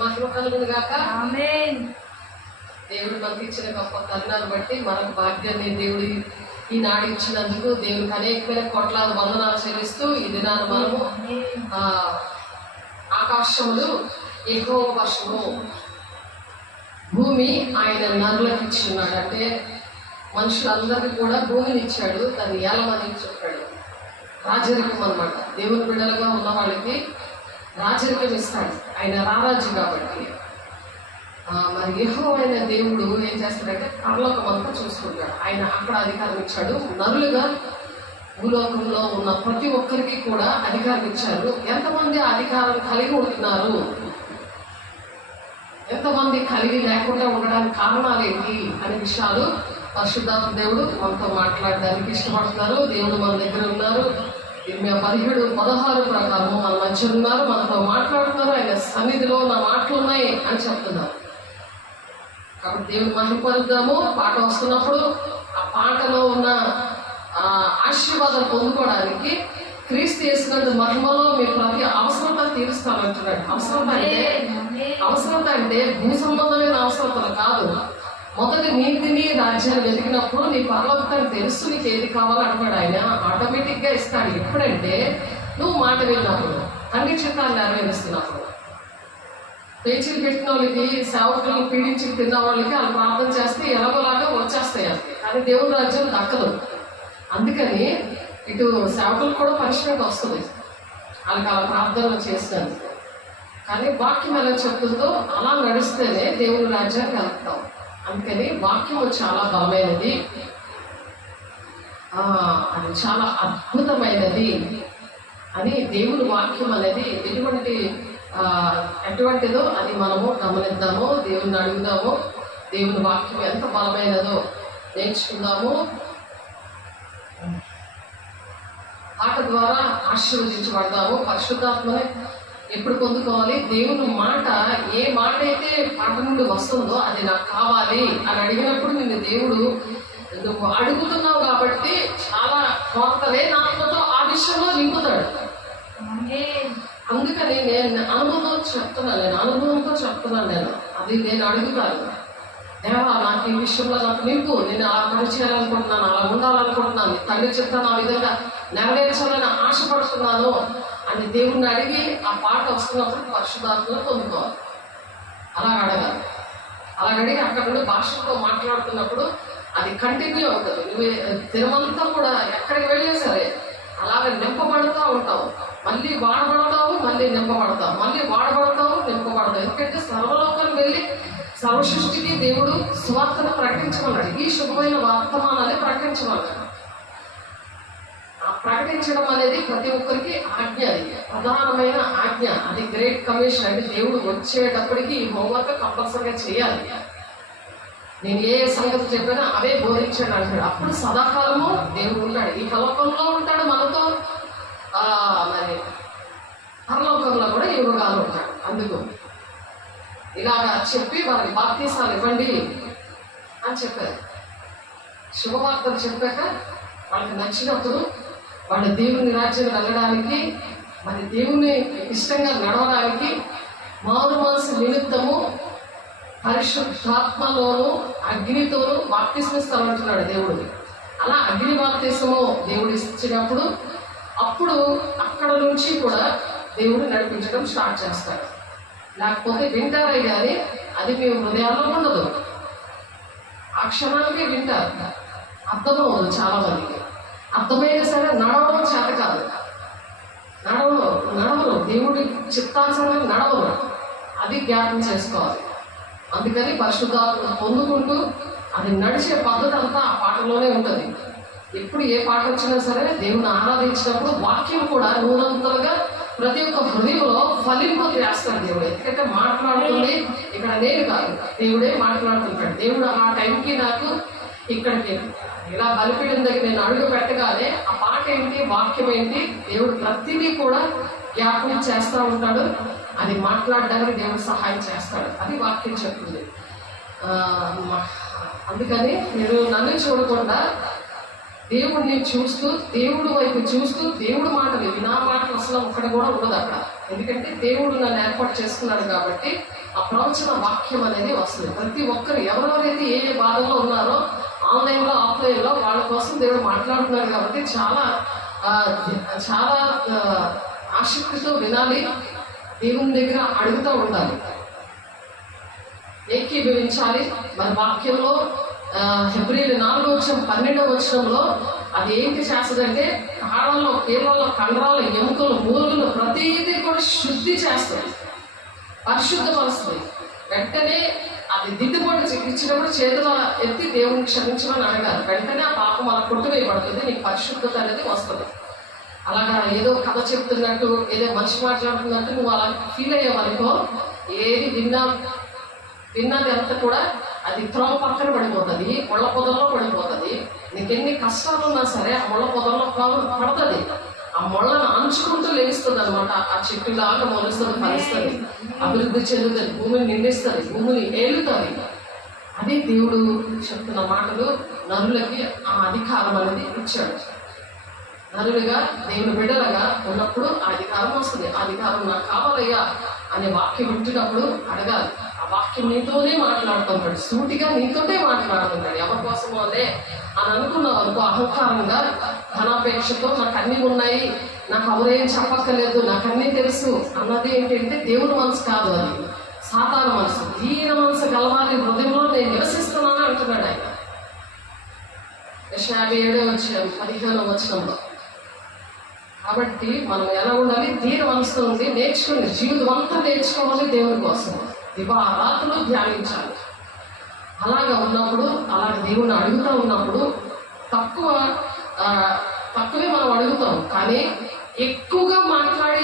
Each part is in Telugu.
మహిమ కలుగును గాక. ఆమేన్. దేవుడు మనకి ఇచ్చిన గొప్ప తరుణాన్ని బట్టి మనకు భాగ్యాన్ని దేవుడు ఈనాడు ఇచ్చినందుకు దేవుడికి అనేకమైన కోట్లాది వందనాలు చెల్లిస్తూ ఈ దినాన మనము ఆకాశములు ఎగువ వర్షము భూమి ఆయన నరులకు ఇచ్చున్నాడు. అంటే మనుషులందరికీ కూడా భూమిని ఇచ్చాడు, దాన్ని ఏలమని చెప్పాడు. రాజరికం అన్నమాట. దేవుని బిడ్డలుగా ఉన్న వాళ్ళకి రాజరికం ఇస్తాడు ఆయన రారాజు కాబట్టి. మరి యెహోవైన దేవుడు ఏం చేస్తాడంటే పరలోకం అంతా చూసుకుంటాడు. ఆయన అక్కడ అధికారం ఇచ్చాడు. నరులుగా భూలోకంలో ఉన్న ప్రతి ఒక్కరికి కూడా అధికారం ఇచ్చారు. ఎంతమంది అధికారం కలిగి ఉంటున్నారు, ఎంతమంది కలిగి లేకుండా ఉండడానికి కారణాలు ఏంటి అనే విషయాలు పరిశుద్ధాత్మ దేవుడు మనతో మాట్లాడడానికి ఇష్టపడుతున్నారు. దేవుడు మన దగ్గర ఉన్నారు. 17:16 ప్రకారం మన మధ్య ఉన్నారు, మనతో మాట్లాడుతున్నారు. ఆయన సన్నిధిలో నా మాటలు ఉన్నాయి అని చెప్తున్నారు. కాబట్టి దేవుడు మహిమపరుద్దాము. పాట వస్తున్నప్పుడు ఆ పాటలో ఉన్న ఆశీర్వాదం పొందుకోవడానికి క్రీస్తు యేసునందు మహిమలో మీ ప్రతి అవసరత తీరుస్తానంటున్నాడు. అవసరత అంటే భూ సంబంధమైన అవసరతలు కాదు. మొదటి నీతిని రాజ్యాన్ని వెతికినప్పుడు నీ పరలోకాన్ని తెలుసు, నీకు ఏది కావాలో అంటున్నాడు. ఆయన ఆటోమేటిక్గా ఇస్తాడు. ఎప్పుడంటే నువ్వు మాట విన్నప్పుడు, అన్ని చిత్తాన్ని నెరవేరుస్తున్నప్పుడు. పేచీలు పెట్టిన వాళ్ళకి, సేవకులను పీడించి తిన్న వాళ్ళకి వాళ్ళు ప్రార్థన చేస్తే ఎలాగోలాగా వచ్చేస్తాయి అంతే. కానీ దేవుని రాజ్యం దక్కదు. అందుకని ఇటు సేవకులు కూడా పనిష్మెంట్ వస్తుంది వాళ్ళకి అలా ప్రార్థనలు చేస్తాను. కానీ వాక్యం ఎలా చెప్తుందో అలా నడిస్తేనే దేవుని రాజ్యానికి వెళ్తాం. అందుకని వాక్యము చాలా బలమైనది, అది చాలా అద్భుతమైనది అని దేవుని వాక్యం అనేది ఎటువంటిదో అది మనము గమనిద్దాము, దేవుని అడుగుదాము. దేవుని వాక్యం ఎంత బలమైనదో నేర్చుకుందాము. పాట ద్వారా ఆశీర్వదించబడతాము. పరిశుద్ధాత్మని ఎప్పుడు పొందుకోవాలి? దేవుని మాట, ఏ మాట అయితే పాట నుండి వస్తుందో అది నాకు కావాలి అని అడిగినప్పుడు నిన్ను దేవుడు, నువ్వు అడుగుతున్నావు కాబట్టి చాలా కోరతలే నాతో ఆ విషయంలో నింపుతాడు. అందుకని నేను అనుభవంతో చెప్తున్నాను. అది నేను అడుగుతాను, దేవా నాకు ఈ విషయంలో నాకు నింపు, నేను అలా పని చేయాలనుకుంటున్నాను, అలా ఉండాలనుకుంటున్నాను, తండ్రి చెప్తాను ఆ విధంగా నెరవేర్చాలని ఆశపడుతున్నాను అని దేవుణ్ణి అడిగి ఆ పాట వస్తున్నప్పుడు పరిశుద్ధాత్మను పొందుకోవాలి. అలా అడగాలి. అలా అడిగి అక్కడ నుండి భాషతో మాట్లాడుతున్నప్పుడు అది కంటిన్యూ అవుతుంది. నువ్వు దినమంతా కూడా ఎక్కడికి వెళ్ళినా సరే అలాగే నింపబడుతూ ఉంటావు. మళ్ళీ వాడబడతావు, మళ్ళీ నింపబడతావు, మళ్ళీ వాడబడతావు, నింపబడతావు. ఎందుకంటే సర్వలోకాలు వెళ్ళి సర్వసృష్టికి దేవుడు సువార్తను ప్రకటించమన్నాడు. ఈ శుభమైన వర్తమానాన్ని ప్రకటించమన్నాడు. ప్రకటించడం అనేది ప్రతి ఒక్కరికి ఆజ్ఞ, అది ప్రధానమైన ఆజ్ఞ. అది గ్రేట్ కమిషన్. అంటే దేవుడు వచ్చేటప్పటికి ఈ హోంవర్క్ కంపల్సరీగా చేయాలి. నేను ఏ సంగతి చెప్పినా అవే బోధించాడు అంటాడు. అప్పుడు సదాకాలము దేవుడు ఉంటాడు. ఈ లోకంలో ఉంటాడు మనతో, మరి పరలోకంలో కూడా యువగాలు ఉంటాడు. అందుకు ఇలాగా చెప్పి వారికి బాప్తీసాలు ఇవ్వండి అని చెప్పారు. శుభవార్తలు చెప్పాక వాళ్ళకి నచ్చినప్పుడు వాళ్ళ దేవుని రాజ్యం వెళ్ళడానికి, మరి దేవుని ఇష్టంగా నడవడానికి మారు మనసు నిమిత్తము పరిశుద్ధాత్మలోను అగ్నితోనూ బాప్తిస్మం ఇస్తానంటున్నాడు దేవుడు. అలా అగ్ని బాప్తిస్మము దేవుడు ఇచ్చినప్పుడు అప్పుడు అక్కడ నుంచి కూడా దేవుడు నడిపించడం స్టార్ట్ చేస్తాడు. లేకపోతే వింటారే కానీ అది మీ హృదయాల్లో ఉండదు. ఆ క్షణానికి వింటారు, అర్థమవుతుంది. చాలా మందికి అర్థమైనా సరే నడవడం చేత కాదు. నడవరు దేవుడి చిత్తానుసారంగా నడవరు. అది జ్ఞాపకం చేసుకోవాలి. అందుకని పరిశుద్ధాత్మ పొందుకుంటూ అది నడిచే పద్ధతి అంతా ఆ పాటలోనే ఉంటుంది. ఎప్పుడు ఏ పాట వచ్చినా సరే దేవుని ఆరాధించినప్పుడు వాక్యం కూడా నూనంతలుగా ప్రతి ఒక్క హృదయంలో ఫలింపు చేస్తాడు దేవుడు. ఎందుకంటే మాట్లాడుతుంది ఇక్కడ నేను కాదు, దేవుడే మాట్లాడుతుంటాడు. దేవుడు ఆ టైంకి నాకు ఇక్కడికి ఇలా బలిపీఠం దగ్గర నేను అడుగు పెట్టగానే ఆ పాట ఏంటి, వాక్యం ఏంటి, దేవుడు ప్రతిదీ కూడా జ్ఞాపకం చేస్తూ ఉంటాడు. అది మాట్లాడడానికి దేవుడు సహాయం చేస్తాడు. అది వాక్యం చెప్తుంది. అందుకని మీరు నన్ను చూడకుండా దేవుడిని చూస్తూ, దేవుడు వైపు చూస్తూ, దేవుడు మాటలు వినా మాటలు అసలు ఒక్కటి కూడా ఉండదు అక్కడ. ఎందుకంటే దేవుడు నన్ను ఏర్పాటు చేసుకున్నాడు కాబట్టి ఆ ప్రవచన వాక్యం అనేది వస్తుంది. ప్రతి ఒక్కరు ఎవరెవరైతే ఏ ఏ బాధలో ఉన్నారో ఆన్లైన్లో ఆఫ్లైన్లో వాళ్ళ కోసం దేవుడు మాట్లాడుతున్నాడు కాబట్టి చాలా చాలా ఆసక్తితో వినాలి, దేవుని దగ్గర అడుగుతూ ఉండాలి, ఏకీభవించాలి. మరి వాక్యంలో హెబ్రీలు 4:12 అది ఏంటి చేస్తుందంటే కాళ్ళలో, కీళ్ళలో, కండరాలు, ఎముకలు, మూలుగులు ప్రతిదీ కూడా శుద్ధి చేస్తుంది, పరిశుద్ధపరుస్తుంది. వెంటనే అది దిద్దుబాటు ఇచ్చినప్పుడు చేతుల ఎత్తి దేవుని క్షమించమని అడగాలి. వెంటనే ఆ పాపం అలా కొట్టువేయబడుతుంది, నీకు పరిశుద్ధత అనేది వస్తుంది. అలాగా ఏదో కథ చెప్తున్నట్టు, ఏదో మనిషి మాట్లాడుతున్నట్టు నువ్వు అలా ఫీల్ అయ్యేవనుకో, ఏది విన్నది అంతా కూడా అది త్రోవ పక్కన పడిపోతుంది, ముళ్ళ పొదల్లో పడిపోతుంది. నీకెన్ని కష్టాలు ఉన్నా సరే ఆ ముళ్ళ పొదల్లో పడుతుంది. ఆ ముళ్ళను అంచుకుంటూ లేస్తుంది అనమాట. ఆ చెట్టులాగా మొలుస్తుంది, ఫలిస్తుంది, అభివృద్ధి చెందుతుంది, భూమిని నిండిస్తుంది, భూమిని ఏలుతుంది. అదే దేవుడు చెప్తున్న మాటలు. నరులకి ఆ అధికారం అనేది ఇచ్చాడు. నరులుగా దేవుని బిడ్డలుగా ఉన్నప్పుడు ఆ అధికారం వస్తుంది. ఆ అధికారం నాకు కావాలయ్యా అనే వాక్యం వింటున్నప్పుడు అడగాలి. ఆ వాక్యం నీతోనే మాట్లాడుతుంటాడు, సూటిగా నీతోనే మాట్లాడుతుంటాడు. ఎవరి కోసమో అదే అని అనుకున్నావు అనుకో, అహంకారంగా ధనాపేక్షతో నాకు అన్నీ ఉన్నాయి, నాకు ఎవరేం చెప్పక్కర్లేదు, నాకు అన్నీ తెలుసు అన్నది ఏంటంటే దేవుని మనసు కాదు, అది సాతాను మనసు. దీన మనసు గలవారి హృదయంలో నేను నివసిస్తున్నాను అంటున్నాడు ఆయన. 57:15 కాబట్టి మనం ఎలా ఉండాలి? దీన మనసుతో ఉండి నేర్చుకుని జీవితం అంతా నేర్చుకోవాలి, దేవుని కోసం దివారాత్రులు ధ్యానించాలి. అలాగా ఉన్నప్పుడు, అలాగే దేవుని అడుగుతూ ఉన్నప్పుడు తక్కువే మనం అడుగుతాం, కానీ ఎక్కువగా మాట్లాడి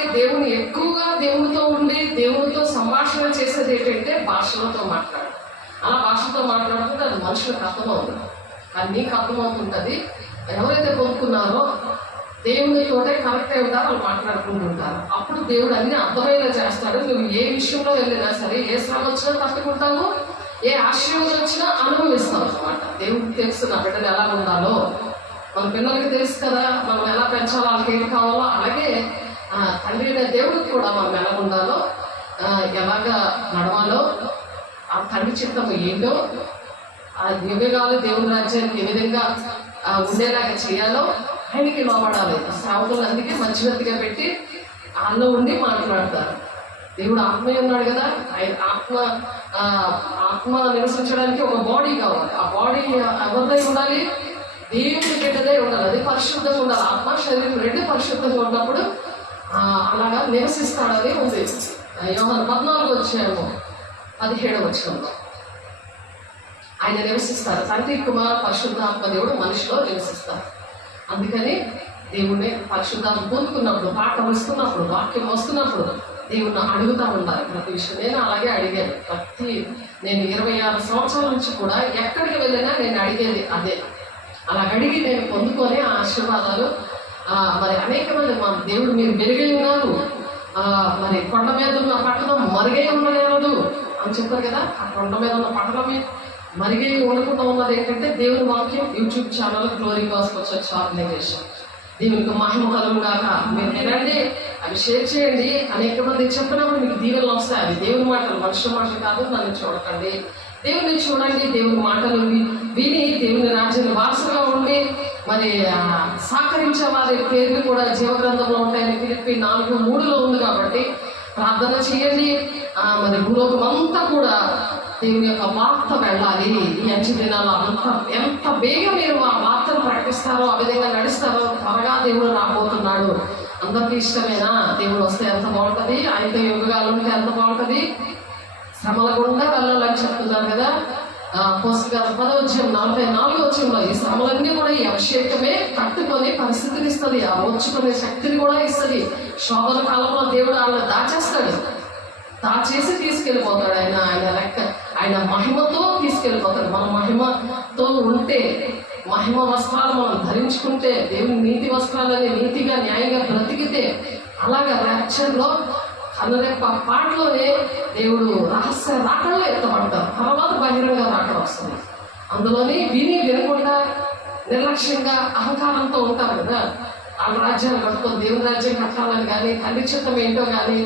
ఎక్కువగా దేవునితో ఉండి దేవునితో సంభాషణ చేసేది ఏంటంటే భాషలతో మాట్లాడు. అలా భాషతో మాట్లాడుతుంటే అది మనుషులకు అర్థమవుతుంది, కానీ నీకు అర్థమవుతుంటుంది. ఎవరైతే పొందుకున్నారో దేవునితోటే కరెక్ట్ అయి ఉంటారో వాళ్ళు మాట్లాడుకుంటుంటారు. అప్పుడు దేవుడు అన్ని అర్థమయ్యేలా చేస్తాడు. నువ్వు ఏ విషయంలో వెళ్ళినా సరే, ఏ శ్రమ వచ్చినా తట్టుకుంటావు, ఏ ఆశ్రయం వచ్చినా అనుభవిస్తావు అనమాట. దేవుడికి తెలుసు నా బిడ్డలు ఎలా ఉండాలో. మన పిల్లలకి తెలుసు కదా మనం ఎలా పెంచాలో, వాళ్ళకి ఏం కావాలో. అలాగే తండ్రి అనే దేవుడికి కూడా మనం ఎలా ఉండాలో, ఎలాగా నడవాలో, ఆ తండ్రి చిత్తం ఏంటో, ఆ దివ్యగాలు దేవుని రాజ్యానికి ఏ విధంగా ఉండేలాగా చేయాలో ఆయనకి లోపడాలి. సేవకులు అందుకే మధ్యవర్తిగా పెట్టి వాళ్ళలో ఉండి మాట్లాడతారు. దేవుడు ఆత్మే ఉన్నాడు కదా, ఆయన ఆత్మ నివసించడానికి ఒక బాడీ కావాలి. ఆ బాడీ ఎవరిదై ఉండాలి? దేవుని బిడ్డదే ఉండాలి. అది పరిశుద్ధంగా ఉండాలి. ఆత్మ శరీరం రెండు పరిశుద్ధంగా ఉన్నప్పుడు అలాగా నివసిస్తాడని ఉంది. యోహాను 14:17 ఆయన నివసిస్తారు. తండ్రి, కుమార, పరిశుద్ధాత్మ దేవుడు మనిషిలో నివసిస్తారు. అందుకని దేవుణ్ణి పరిశుద్ధాత్మ పొందుకున్నప్పుడు, పాఠం వస్తున్నప్పుడు, వాక్యం వస్తున్నప్పుడు దేవుణ్ణి అడుగుతూ ఉండాలి ప్రతి విషయం. నేను అలాగే అడిగాను. నేను 26 సంవత్సరాల నుంచి కూడా ఎక్కడికి వెళ్ళినా నేను అడిగేది అదే. అలా అడిగి నేను పొందుకొని ఆ ఆశీర్వాదాలు. మరి అనేక మంది మా దేవుడు మీరు వెలుగై ఉన్నారు, మరి కొండ మీద ఉన్న పట్టణం మరుగై ఉండలేదు అని చెప్పారు కదా. ఆ కొండ మీద ఉన్న పట్టణమే మరిగే ఉండకుండా ఉన్నది ఏంటంటే దేవుని వాక్యం. YouTube channel Glory Gospel Church organization. దేవునికి మహిమ కలుగుగాక. మీరు వినండి, అవి షేర్ చేయండి. అనేక మంది చెప్పినప్పుడు మీకు దీవెనలు వస్తాయి. అవి దేవుని మాటలు, మనుషుల మాటలు కాదు. నన్ను చూడకండి, దేవుని చూడండి. దేవుని మాటలు విని దేవుని రాజ్యాన్ని వారసుగా ఉండి మరి సహకరించే వారి పేర్లు కూడా జీవగ్రంథంలో ఉంటాయని ఫిలిప్పీ 4:3 ఉంది. కాబట్టి ప్రార్థన చేయండి. మరి భూలోకం అంతా కూడా దేవుని యొక్క వార్త వెళ్ళాలి. ఈ 5 దినాల్లో ఎంత వేగం మీరు ఆ వార్తను ప్రకటిస్తారో, ఆ విధంగా నడుస్తారో, త్వరగా దేవుడు రాబోతున్నాడు. అందరికీ ఇష్టమేనా? దేవుడు వస్తే ఎంత బాగుంటుంది, ఆయనతో యుగాలు ఉంటే ఎంత బాగుంటుంది. శ్రమల గుండా వెళ్ళాలని చెప్తున్నారు కదా. పోస్ట్గారు 10:44 ఈ శ్రమలన్నీ కూడా ఈ అభిషేకమే కట్టుకొని పరిస్థితిని ఇస్తుంది, ఆ ఓర్చుకునే శక్తిని కూడా ఇస్తుంది. శోభన కాలంలో దేవుడు వాళ్ళని దాచేస్తాడు, దాచేసి తీసుకెళ్ళిపోతాడు. ఆయన మహిమతో తీసుకెళ్ళిపోతాడు. మన మహిమతో ఉంటే, మహిమ వస్త్రాలు మనం ధరించుకుంటే, దేవుని నీతి వస్త్రాలని నీతిగా న్యాయంగా బ్రతికితే, అలాగా ర్యాప్చర్లో కన్నరెప్ప పాటలోనే దేవుడు రహస్య రాకల్లో ఎత్తబడతారు. తర్వాత బహిరంగ రాకడ వస్తుంది. అందులోని వినకుండా నిర్లక్ష్యంగా అహంకారంతో ఉంటారు కదా. వాళ్ళ రాజ్యాలు కట్టుకొని దేవుని రాజ్యం కట్టాలని కానీ తండ్రి చిత్తం ఏంటో కానీ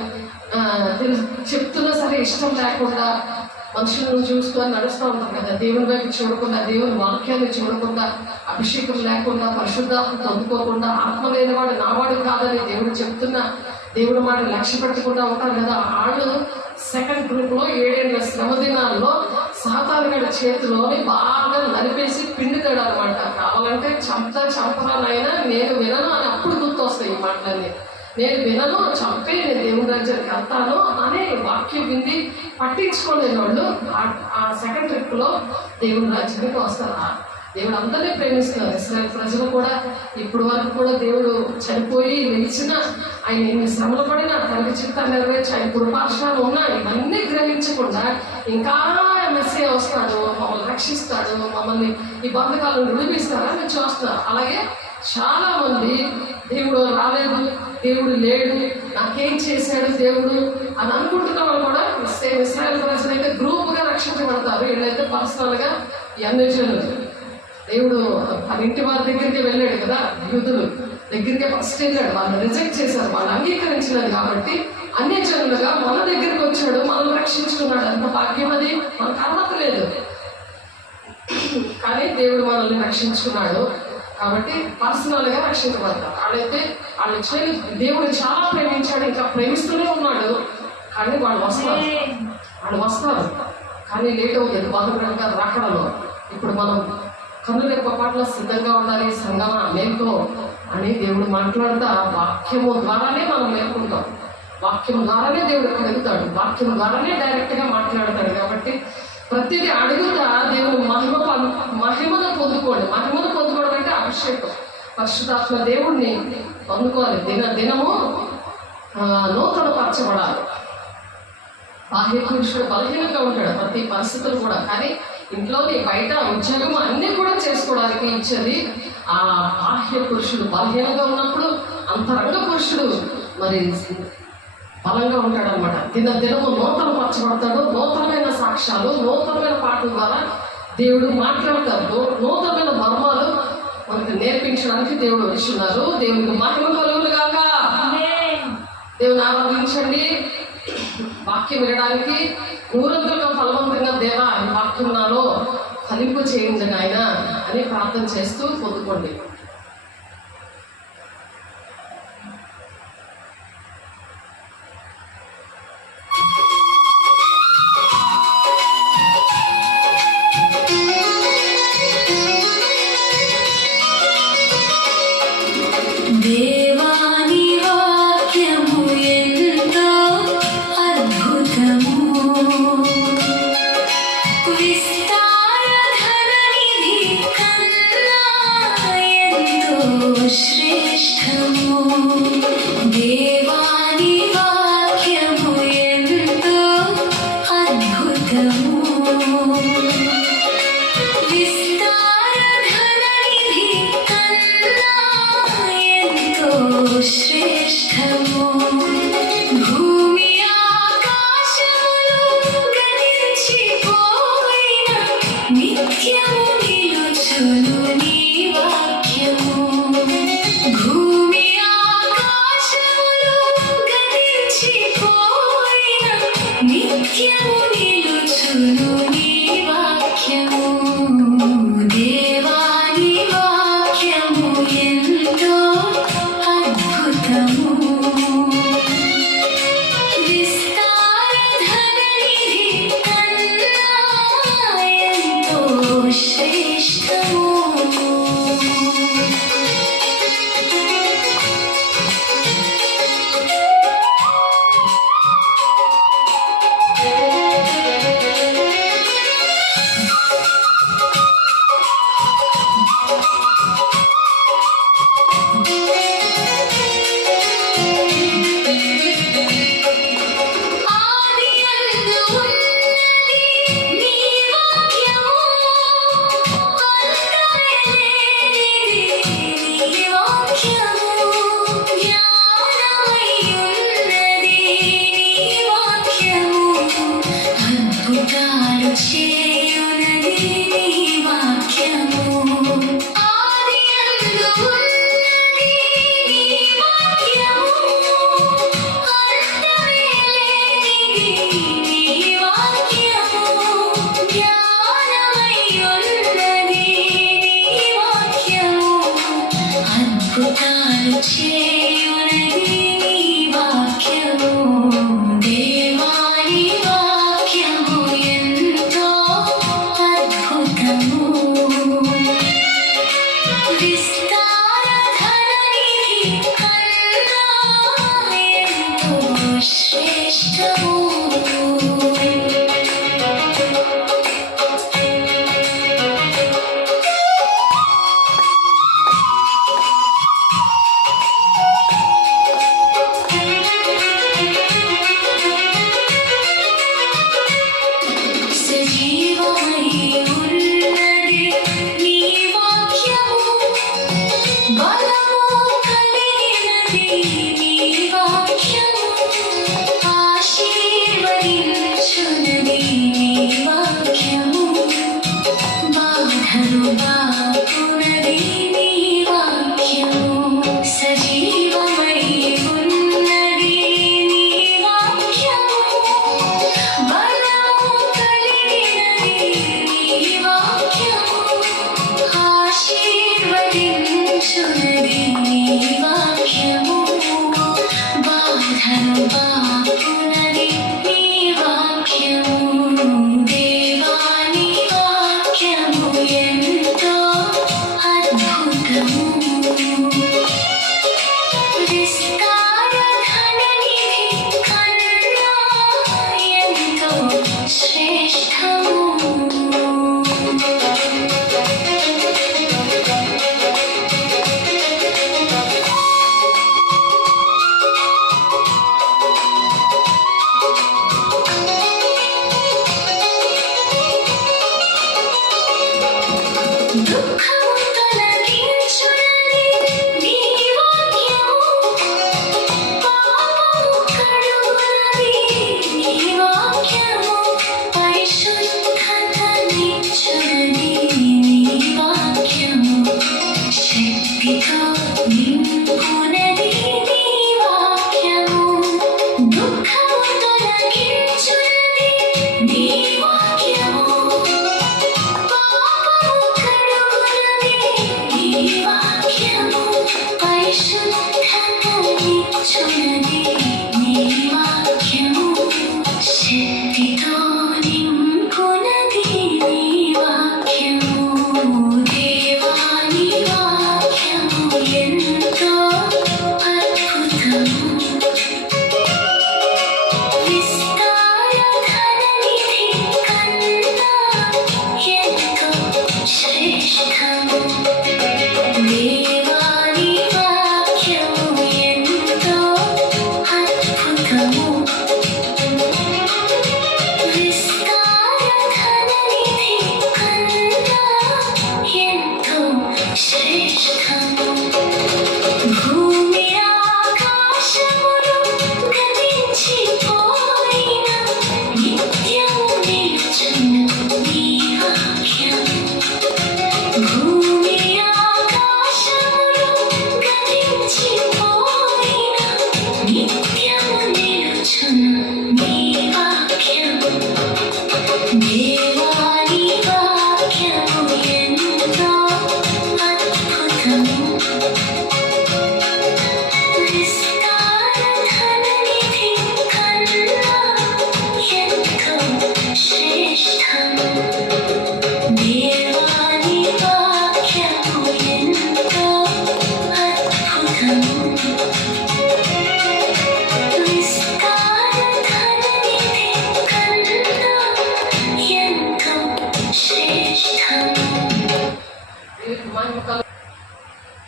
చెప్తున్నా సరే ఇష్టం లేకుండా మనుషులను చూసుకొని నడుస్తూ ఉంటారు కదా. దేవుని వైపు చూడకుండా, దేవుని వాక్యాన్ని చూడకుండా, అభిషేకం లేకుండా, పరిశుద్ధాత్మ పొందుకోకుండా, ఆత్మ లేనివాడు నావాడు కాదని దేవుడు చెప్తున్నా దేవుడు మాట లక్ష్య పెట్టకుండా ఉంటారు కదా. వాళ్ళు సెకండ్ గ్రూప్లో 7 ఏళ్ల శ్రమ దినాల్లో సాతానుగడి చేతిలోని బాగా నలిపేసి పిండుతాడు అనమాట. కావాలంటే చంపనైనా నేను వినను అని అప్పుడు గుర్తొస్తాయి ఈ మాటలన్నీ. నేను వినను, చంపే నేను దేవుని రాజ్యానికి వెళ్తాను అనే వాక్యం వింది పట్టించుకోలేని వాళ్ళు ఆ సెకండ్ ట్రిప్లో దేవుని రాజ్యానికి వస్తారు. దేవుడు అందరినీ ప్రేమిస్తున్నారు. ఇశ్రాయేలు ప్రజలు కూడా ఇప్పుడు వరకు కూడా దేవుడు చనిపోయి నిలిచిన, ఆయన ఎన్ని శ్రమలు పడినా తండ్రి చిత్తాన్ని నెరవేర్చి ఆయన కృపాక్షరాలు ఉన్నా ఇవన్నీ గ్రహించకుండా ఇంకా మెస్సీయా వస్తాడు, మమ్మల్ని రక్షిస్తాడు, మమ్మల్ని ఈ బంధకాలను విడిపిస్తారని మేము చూస్తున్నారు. అలాగే చాలా మంది దేవుడు రాలేదు, దేవుడు లేడు, నాకేం చేశాడు దేవుడు అని అనుకుంటున్న వాళ్ళు కూడా ఇశ్రాయేలు ప్రజలు అయితే గ్రూప్గా రక్షించబడతారు. వీళ్ళైతే పర్సనల్గా అన్ని జనులు దేవుడు తన ఇంటి వారి దగ్గరికి వెళ్ళాడు కదా, యూదులు దగ్గరికి ఫస్ట్ వెళ్ళాడు. వాళ్ళు రిజెక్ట్ చేశారు, వాళ్ళు అంగీకరించినది కాబట్టి అన్ని జనులుగా మన దగ్గరికి వచ్చాడు, మనల్ని రక్షించుకున్నాడు. అంత భాగ్యం అది మనకు అర్హత లేదు, కానీ దేవుడు మనల్ని రక్షించుకున్నాడు కాబట్టి పర్సనల్గా రక్షించబడతారు. వాళ్ళు దేవుడు చాలా ప్రేమించాడు, ఇంకా ప్రేమిస్తూనే ఉన్నాడు. కానీ వాళ్ళు వస్తారు కానీ లేట్ అవుతుంది బాధపడంగా రాకడలో. ఇప్పుడు మనం కన్నుల పట్ల సిద్ధంగా ఉండాలి. సంగమా మేల్కో అని దేవుడు మాట్లాడుతా వాక్యము ద్వారానే మనం మేల్కుంటాం. వాక్యం ద్వారానే దేవుడు కలుగుతాడు, వాక్యం ద్వారానే డైరెక్ట్గా మాట్లాడతాడు. కాబట్టి ప్రతిదీ అడుగుతా దేవుడు మహిమను పొందుకోండి. మహిమను పొందుకోవడం అంటే అభిషేకం, పరిశుద్ధాత్మ దేవుడిని పొందుకోవాలి. దినము నూతన పరచబడాలి. బాహ్య పురుషుడు బలహీనంగా ఉంటాడు ప్రతి పరిస్థితులు కూడా, కానీ ఇంట్లోని బయట ఉద్యోగం అన్నీ కూడా చేసుకోవడానికి ఇచ్చేది ఆ బాహ్య పురుషుడు. బలహీనంగా ఉన్నప్పుడు అంతరంగ పురుషుడు మరి బలంగా ఉంటాడు అనమాట. దినము నూతన పరచబడతాడు. నూతనమైన సాక్ష్యాలు, నూతనమైన పాటల ద్వారా దేవుడు మాట్లాడతాడు. నూతనమైన మర్మాలు మనకు నేర్పించడానికి దేవుడు వచ్చిన్నారు. దేవుడికి మహిమ కలుగును గాక. దేవుని ఆరాధించండి. వాక్యం వినడానికి నూరంతులుగా ఫలవంతంగా దేవా ఈ వాక్యం నాలో ఫలింపు చేయండి ఆయన అని ప్రార్థన చేస్తూ పొందుకోండి.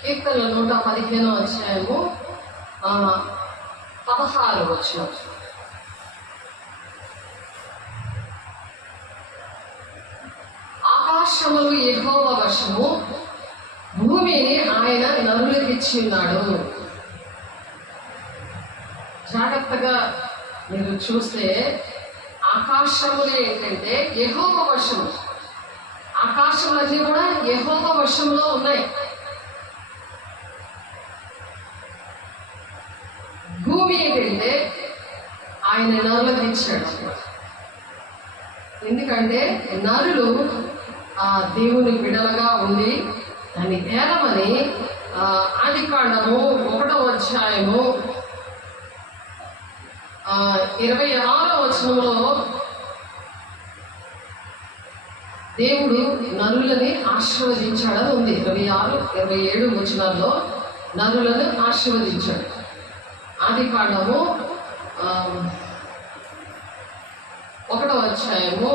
కీర్తనల 115వ అధ్యాయము 16వ వచనం. ఆకాశములు యెహోవా వశము, భూమిని ఆయన నరులకిచ్చి ఉన్నాడు. జాగ్రత్తగా మీరు చూస్తే ఆకాశములు ఏంటంటే యెహోవా వశము. ఆకాశములన్నీ కూడా యెహోవా వశంలో ఉన్నాయి. భూమి ఏంటంటే ఆయన నరులకు ఇచ్చాడు. ఎందుకంటే నరులు దేవుని బిడలుగా ఉండి దాన్ని తేలమని ఆదికాండము 1వ అధ్యాయము 26వ వచనంలో దేవుడు నరులని ఆశీర్వదించాడని ఉంది. 26, 27 వచనాల్లో నరులను ఆశీర్వదించాడు. ఆదికాండము 1వ అధ్యాయము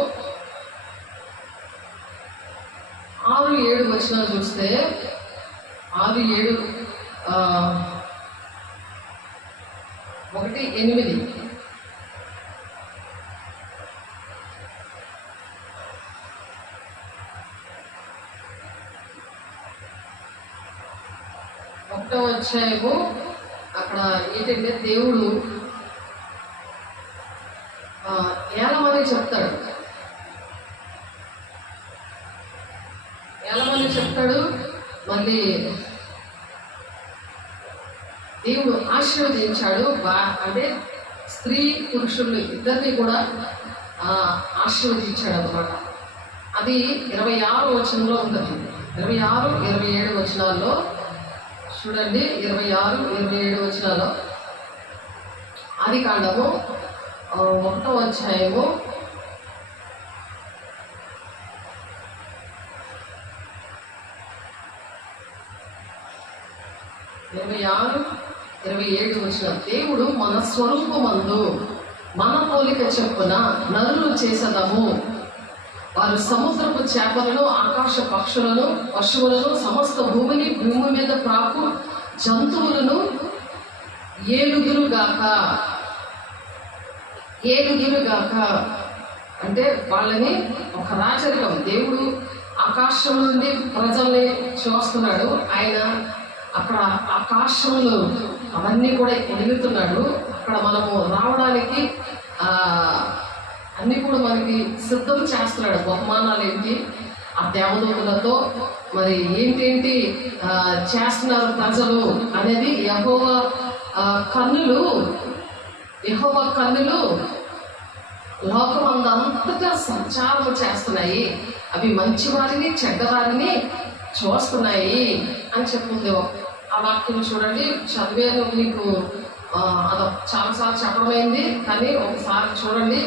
6, 7 వచనాలు చూస్తే 6, 7, 1, 8 1వ అధ్యాయము అక్కడ ఏంటంటే దేవుడు ఏలమని చెప్తాడు. మళ్ళీ దేవుడు ఆశీర్వదించాడు. అంటే స్త్రీ పురుషులు ఇద్దరిని కూడా ఆశీర్వదించాడు అన్నమాట. అది 26వ వచనంలో ఉంటుంది. 26, 27 వచనాల్లో చూడండి. 26, 27 వచనాల్లో ఆదికాండము 1వ అధ్యాయము 26, 27 వచనం. దేవుడు మన స్వరూపమందు మన పోలిక చొప్పున నరులు చేసదము. వారు సముద్రపు చేపలను, ఆకాశ పక్షులను, పశువులను, సమస్త భూమి మీద ప్రాకు జంతువులను ఏలుదురుగాక. అంటే వాళ్ళని ఒక రాజరికం, దేవుడు ఆకాశం నుండి ప్రజల్ని చూస్తున్నాడు ఆయన. అక్కడ ఆకాశంలో అవన్నీ కూడా ఎదుగుతున్నాడు. అక్కడ మనము రావడానికి అన్నీ కూడా మనకి సిద్ధం చేస్తున్నాడు. బహుమానాలు ఏంటి, ఆ దేవదూతలతో మరి ఏంటేంటి చేస్తున్నారు ప్రజలు అనేది యెహోవా కన్నులు లోకమందంతటా సంచారం చేస్తున్నాయి. అవి మంచి వారిని చెడ్డవారిని చూస్తున్నాయి అని చెప్తుంది. ఆ వాక్యం చూడండి, చదివాను మీకు అది చాలాసార్లు చెప్పడమైంది, కానీ ఒకసారి చూడండి.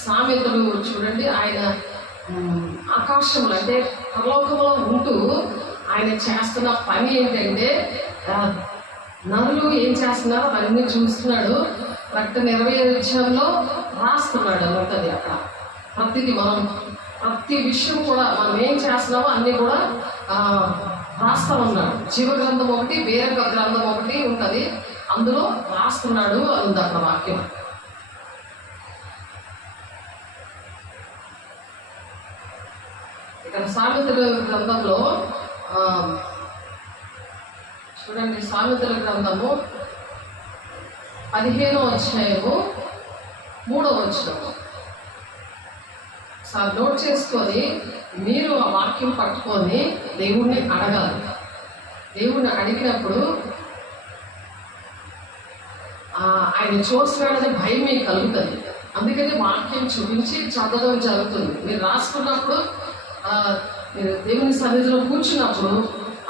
సామెతలు చూడండి, ఆయన ఆకాశంలో అంటే పరలోకంలో ఉంటూ ఆయన చేస్తున్న పని ఏంటంటే నరులు ఏం చేస్తున్నారో అవన్నీ చూస్తున్నాడు. ప్రకటన 20 రాస్తున్నాడు అని ఉంటుంది. అక్కడ ప్రతిదీ ప్రతి విషయం కూడా మనం ఏం చేస్తున్నామో అన్నీ కూడా రాస్తా ఉన్నాడు. జీవ గ్రంథం ఒకటి, వేరే గ్రంథం ఒకటి ఉంటుంది, అందులో రాస్తున్నాడు అని ఉంది అక్కడ వాక్యం. ఇక్కడ సామెతల గ్రంథంలో చూడండి, సామెతల గ్రంథము 15వ అధ్యాయము 3వ వచనం. సార్ నోట్ చేసుకొని మీరు ఆ వాక్యం పట్టుకొని దేవుణ్ణి అడగాలి. దేవుణ్ణి అడిగినప్పుడు ఆయన చూస్తున్నాడనే భయం మీకు కలుగుతుంది. అందుకని వాక్యం చూపించి చదవడం జరుగుతుంది. మీరు రాసుకున్నప్పుడు మీరు దేవుని సన్నిధిలో కూర్చున్నప్పుడు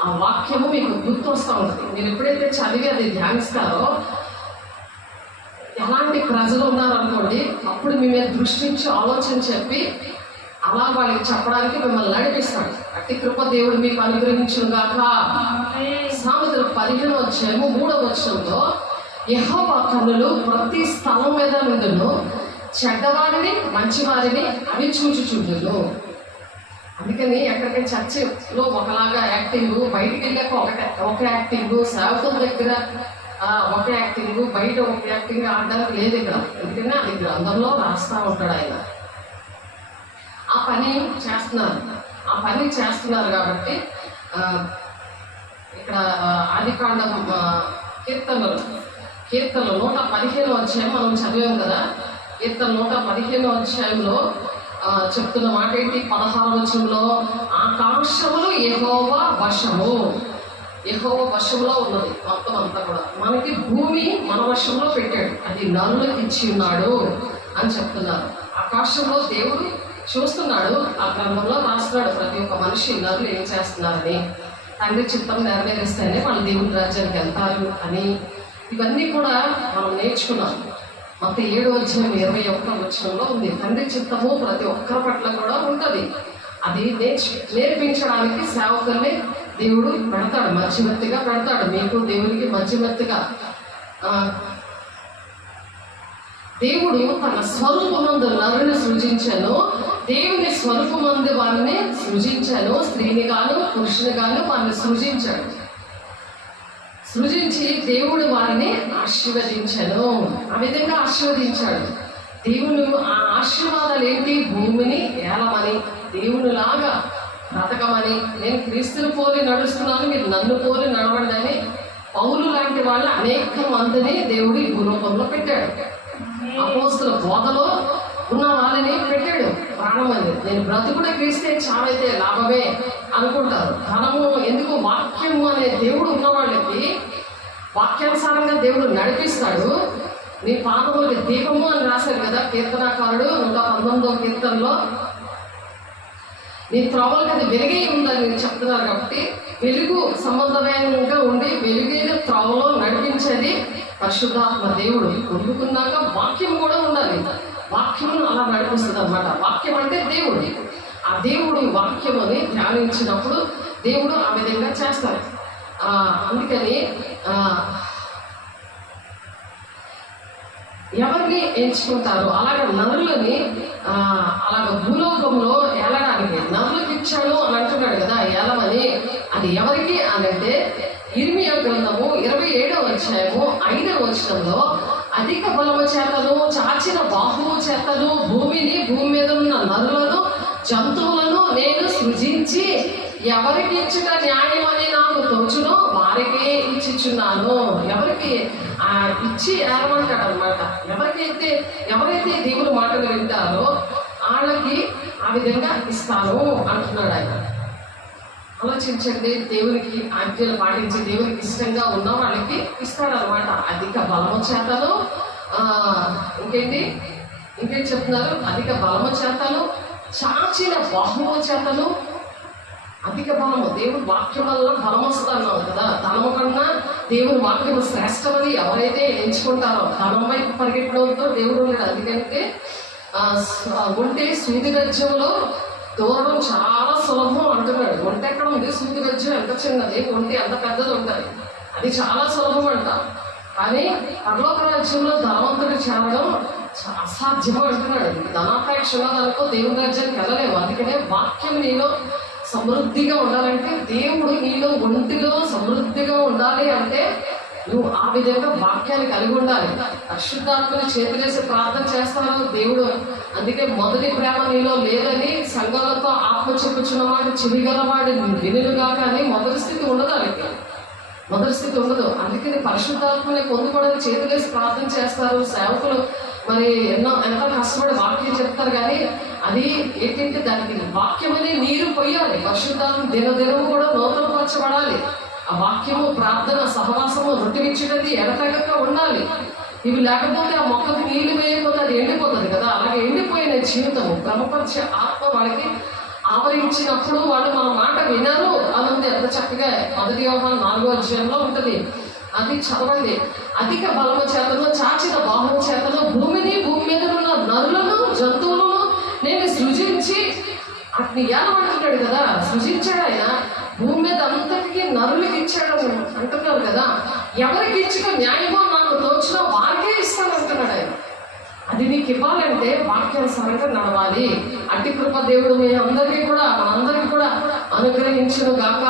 ఆ వాక్యము మీకు గుర్తు వస్తూ ఉంటుంది. మీరు ఎప్పుడైతే చదివి అది ధ్యానిస్తారో, ఎలాంటి ప్రజలు ఉన్నారనుకోండి, అప్పుడు మీ మీద దృష్టించి ఆలోచన చెప్పి అలా వాళ్ళకి చెప్పడానికి మిమ్మల్ని నడిపిస్తాడు. అట్టి కృప దేవుడు మీకు అనుగ్రహించును గాక. సామెతలు 15వ అధ్యాయము 3వ వచనంలో యెహోవా కన్నులు ప్రతి స్థలం మీద నుండును, చెడ్డవారిని మంచివారిని అవి చూచుచుండును. అందుకని ఎక్కడికైనా చర్చిలో ఒకలాగా యాక్టింగ్, బయటికి వెళ్ళాక ఒక యాక్టింగ్, సేవకుల దగ్గర ఒక యాక్టింగ్, బయట ఒక యాక్టింగ్ ఆడడానికి లేదు ఇక్కడ. ఎందుకంటే అది గ్రంథంలో రాస్తా ఉంటాడు ఆయన. ఆ పని చేస్తున్నారు కాబట్టి ఇక్కడ ఆదికాండం కీర్తనలు 115వ అధ్యాయం మనం చదివాం కదా. కీర్తన 115వ అధ్యాయంలో చెప్తున్న మాట ఏంటి? 16వ వచనంలో ఆకాశములు యెహోవా వశములో ఉన్నది. మొత్తం అంతా కూడా మనకి భూమి మన వశంలో పెట్టాడు, అది నరులకు ఇచ్చి ఉన్నాడు అని చెప్తున్నారు. ఆకాశంలో దేవుడు చూస్తున్నాడు, ఆ గ్రంథంలో రాస్తున్నాడు ప్రతి ఒక్క మనిషి నరులు ఏం చేస్తున్నారని, తండ్రి చిత్తం నెరవేరిస్తేనే వాళ్ళు దేవుని రాజ్యానికి వెళ్తారు అని. ఇవన్నీ కూడా మనం నేర్చుకున్నాం. మొత్తం 7వ అధ్యాయం 21వ వచనంలో ఉంది. తండ్రి చిత్తము ప్రతి ఒక్కరి పట్ల కూడా ఉంటుంది. అది నేర్పించడానికి సేవకుల్ని దేవుడు పెడతాడు, మధ్యవర్తిగా పెడతాడు. మీకు దేవునికి మధ్యవర్తిగా దేవుడు తన స్వరూపమందు నరుని సృజించాను, దేవుని స్వరూపమందు వారిని సృజించాను, స్త్రీని గాను పురుషుని గాను వారిని సృజించి దేవుడు వారిని ఆశీర్వదించాను. ఆ విధంగా ఆశీర్వదించాడు దేవుడు. ఆ ఆశీర్వాదాలు ఏంటి? భూమిని ఏలమని, దేవునిలాగా బ్రతకమని, నేను క్రీస్తుని పోలి నడుస్తున్నాను, మీరు నన్ను పోలి నడవడదని పౌలు లాంటి వాళ్ళు అనేక మందిని దేవుడు ఈ భూలోకంలో పెట్టాడు. అపోస్తుల బోధలో ఉన్న వాళ్ళని పెట్టాడు. ప్రాణమని నేను బ్రతుకుడే క్రీస్తే చావైతే లాభమే అనుకుంటారు. ధనము ఎందుకు? వాక్యము అనే దేవుడు ఉన్న వాళ్ళకి వాక్యానుసారంగా దేవుడు నడిపిస్తాడు. నీ పాదములకి దీపము అని రాశారు కదా కీర్తనాకారుడు 119వ కీర్తనలో. నీ త్రోవలకి అది వెలుగై ఉందని చెప్తున్నారు. కాబట్టి వెలుగు సంబంధమైనగా ఉండి వెలుగైన త్రోవలో నడిపించేది పరిశుద్ధాత్మ దేవుడు. పొందుకున్నాక వాక్యం కూడా ఉండాలి. వాక్యమును అలా నడిపిస్తుంది అన్నమాట. వాక్యం అంటే దేవుడు. ఆ దేవుడు వాక్యముని ధ్యానించినప్పుడు దేవుడు ఆ విధంగా చేస్తాడు. అందుకని ఎవరిని ఎంచుకుంటారు? అలాగే నరులని అలాగ భూలోకంలో ఏలడానికి నరులకు ఇచ్చాను అని అంటున్నాడు కదా, ఏలమని. అది ఎవరికి అనంటే ఇర్మియా గ్రంథము 27వ అధ్యాయము 5వ వచనంలో అధిక బలము చేతను చాచిన బాహువు చేతను భూమి మీద ఉన్న నరులను జంతువులను నేను సృజించి ఎవరికి ఇచ్చుట న్యాయం అని నాకు తోచునో వారికే ఇచ్చిచున్నాను. ఎవరికి ఇచ్చి ఏరమంటాడు అనమాట. ఎవరైతే దేవుని మాటలు వింటారో వాళ్ళకి ఆ విధంగా ఇస్తాను అంటున్నాడు ఆయన. ఆలోచించండి, దేవునికి ఆజ్ఞలు పాటించి దేవునికి ఇష్టంగా ఉన్న వాళ్ళకి ఇస్తాడనమాట. అధిక బలము చేతను ఇంకేం చెప్తున్నారు? అధిక బలము చేతను, చాచిన బహుము చేతను. అధిక బలము, దేవుడి వాక్యం వల్ల బలం వస్తున్నావు కదా. ధనము కన్నా దేవుని వాక్యం శ్రేష్టమని ఎవరైతే ఎంచుకుంటారో, ధనం వైపు పరిగెట్టడంతో దేవుడు ఉన్నాడు. అందుకంటే ఉంటే సూది గజ్యంలో దూరడం చాలా సులభం అంటున్నాడు. ఒంటె ఎక్కడ ఉంది? సూది గజ్యం ఎంత చిన్నది, ఒంటి ఎంత పెద్దది ఉంటుంది, అది చాలా సులభం అంట. కానీ పరలోక రాజ్యంలో ధనవంతుడు చేరడం అసాధ్యం అంటున్నాడు. ధనాపేక్షగా దానితో దేవుని రాజ్యానికి వెళ్ళలేము. అందుకనే వాక్యం నీలో సమృద్ధిగా ఉండాలంటే, దేవుడు నీలో ఒంటిలో సమృద్ధిగా ఉండాలి అంటే నువ్వు ఆ విధంగా వాక్యాన్ని కలిగి ఉండాలి. పరిశుద్ధాత్మని చేతులేసి ప్రార్థన చేస్తారు దేవుడు. అందుకే మొదటి ప్రేమ నీలో లేదని సంఘాలతో ఆత్మ చెప్పుచున్న మాట చెవిగలవాడి వినులుగా, కానీ మొదటి స్థితి ఉండదు. వాళ్ళకి మొదటి స్థితి ఉండదు. అందుకని పరిశుద్ధాత్మని పొందుకోవడానికి చేతులేసి ప్రార్థన చేస్తారు సేవకులు. మరి ఎంత కష్టపడి వాక్యం చెప్తారు, కానీ అది ఏంటంటే దానికి వాక్యమనే నీరు పొయ్యాలి. పరిశుద్ధాత్మ దినదినము కూడా నూతనపరచబడాలి. ఆ వాక్యము, ప్రార్థన, సహవాసము, రొట్టెనిచ్చేది ఎడతెగక ఉండాలి. ఇవి లేకపోతే ఆ మొక్కకి నీళ్లు వేయకపోతే అది ఎండిపోతుంది కదా. అలాగే ఎండిపోయిన జీవితము క్రమపరిచే ఆత్మ వాళ్ళకి ఆవరించినప్పుడు వాళ్ళు మన మాట వినరు అని ఎంత చక్కగా 1 యోహాను 4వ అధ్యాయంలో ఉంటుంది. అది చదవండి. అధిక బలము చేతను, చాచిన బాహువు చేతను భూమి మీద ఉన్న నరులను, జంతువులను నేను సృజించి అట్ని ఏమంటున్నాడు కదా. సృజించాడు ఆయన. భూమి మీద అంతటికీ నరులకి ఇచ్చాడు అంటున్నారు కదా. ఎవరికి ఇచ్చిన న్యాయమో నాకు తోచినా వారికే ఇస్తానంటున్నాడు ఆయన. అది నీకు ఇవ్వాలంటే వాక్యానుసారంగా నడవాలి. అట్టి కృప దేవుడు మీ అందరికీ కూడా, మనందరికీ కూడా అనుగ్రహించును గాక.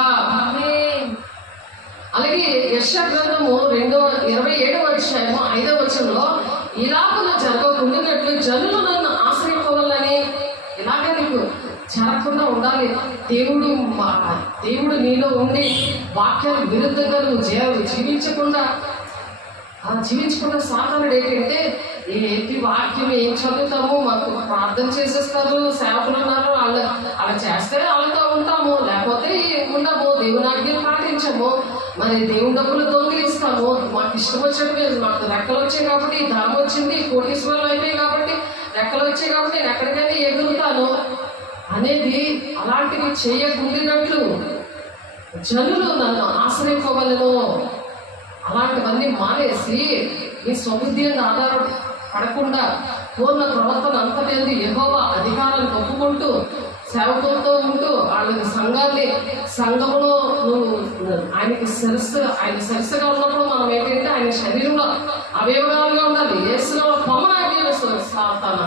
అలాగే యెషయా గ్రంథము 27వ అధ్యాయము 5వ వచనంలో ఇలాగ జరగకుండానట్లు జనులు నన్ను ఆశ్రయింపవాలని, ఇలాగ నీకు జరగకుండా ఉండాలి. దేవుడు నీలో ఉండి వాక్యానికి విరుద్ధంగా నువ్వు జీవించకుండా సాధనుడు ఏంటంటే, ఏంటి వాక్యం ఏం చదువుతాము, మాకు ప్రార్థన చేసేస్తారు, సేవకులు ఉన్నారు, అలా చేస్తే వాళ్ళతో ఉంటాము, లేకపోతే ఉండము, దేవుని ఆజ్ఞలు పాటించము, మరి దేవుని డబ్బులు దొంగిలిస్తాము, మాకు ఇష్టం వచ్చినట్టు మాకు రెక్కలు వచ్చాయి కాబట్టి, ధనం వచ్చింది, కోటీశ్వరులు అయిపోయాయి కాబట్టి, రెక్కలు వచ్చాయి కాబట్టి నేను ఎక్కడికైనా ఎగురుతాను అనేది అలాంటివి చేయకుండినట్లు జనులు నన్ను ఆశ్రయింపవలను. అలాంటివన్నీ మానేసి మీ స్వబుద్ధి అని ఆధారపడకుండా పూర్ణ ప్రవర్తన అంతలేదు యెహోవా అధికారాన్ని ఒప్పుకుంటూ సేవకులతో ఉంటూ వాళ్ళకి సంఘములో ఆయన శిరస్సుగా ఉన్నప్పుడు మనం ఏంటంటే ఆయన శరీరంలో అవయవాలుగా ఉండాలి. యేసులో పొమ్మనాజ్ఞ సాతాన.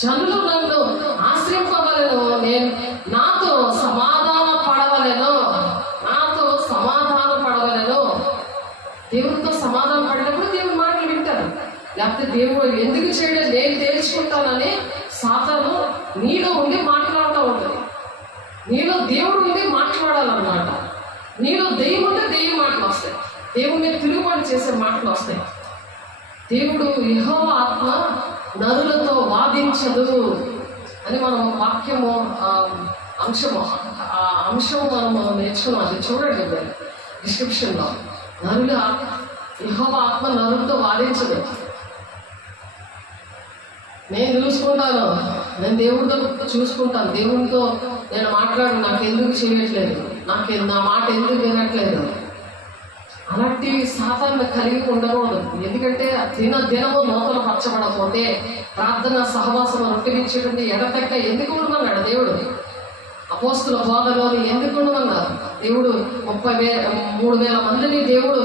జనులు నన్ను ఆశ్రయింపవలను, నేను నాతో సమాధాన పడవలను. దేవుడితో సమాధానం పడినప్పుడు దేవుని మాటలు వింటారు. లేకపోతే దేవుడు ఎందుకు చేయడం నేను తెలుసుకుంటానని సాతాను నీలో ఉండి మాట్లాడుతూ ఉంటుంది. నీలో దేవుడు ఉండి మాట్లాడాలన్నమాట. నీలో దెయ్యం ఉంటే దెయ్యం మాటలు వస్తాయి, దేవుడిని తిరుగుబాటు చేసే మాటలు వస్తాయి. దేవుడు యెహోవా ఆత్మ నరులతో వాదించదు అని మనం వాక్యము అంశము మనము నేర్చుకున్నాం. అది చూడండి డిస్క్రిప్షన్లో. యెహోవా ఆత్మ నరులతో వాదించదు. నేను చూసుకుంటాను, నేను దేవుడితో చూసుకుంటాను, దేవుడితో నేను మాట్లాడు, నాకు ఎందుకు చేయట్లేదు, నా మాట ఎందుకు వినట్లేదు, అలాంటి సాతాన్ని కలిగి ఉండకూడదు. ఎందుకంటే దినము నూతన పరచబడకపోతే ప్రార్థన సహవాసం రొట్టెనిచ్చేటువంటి ఎడతెక్క ఎందుకు ఉండమన్నాడు దేవుడు. అపోస్తుల బోధలోని ఎందుకు ఉండమన్నారు దేవుడు. 3,000 మందిని దేవుడు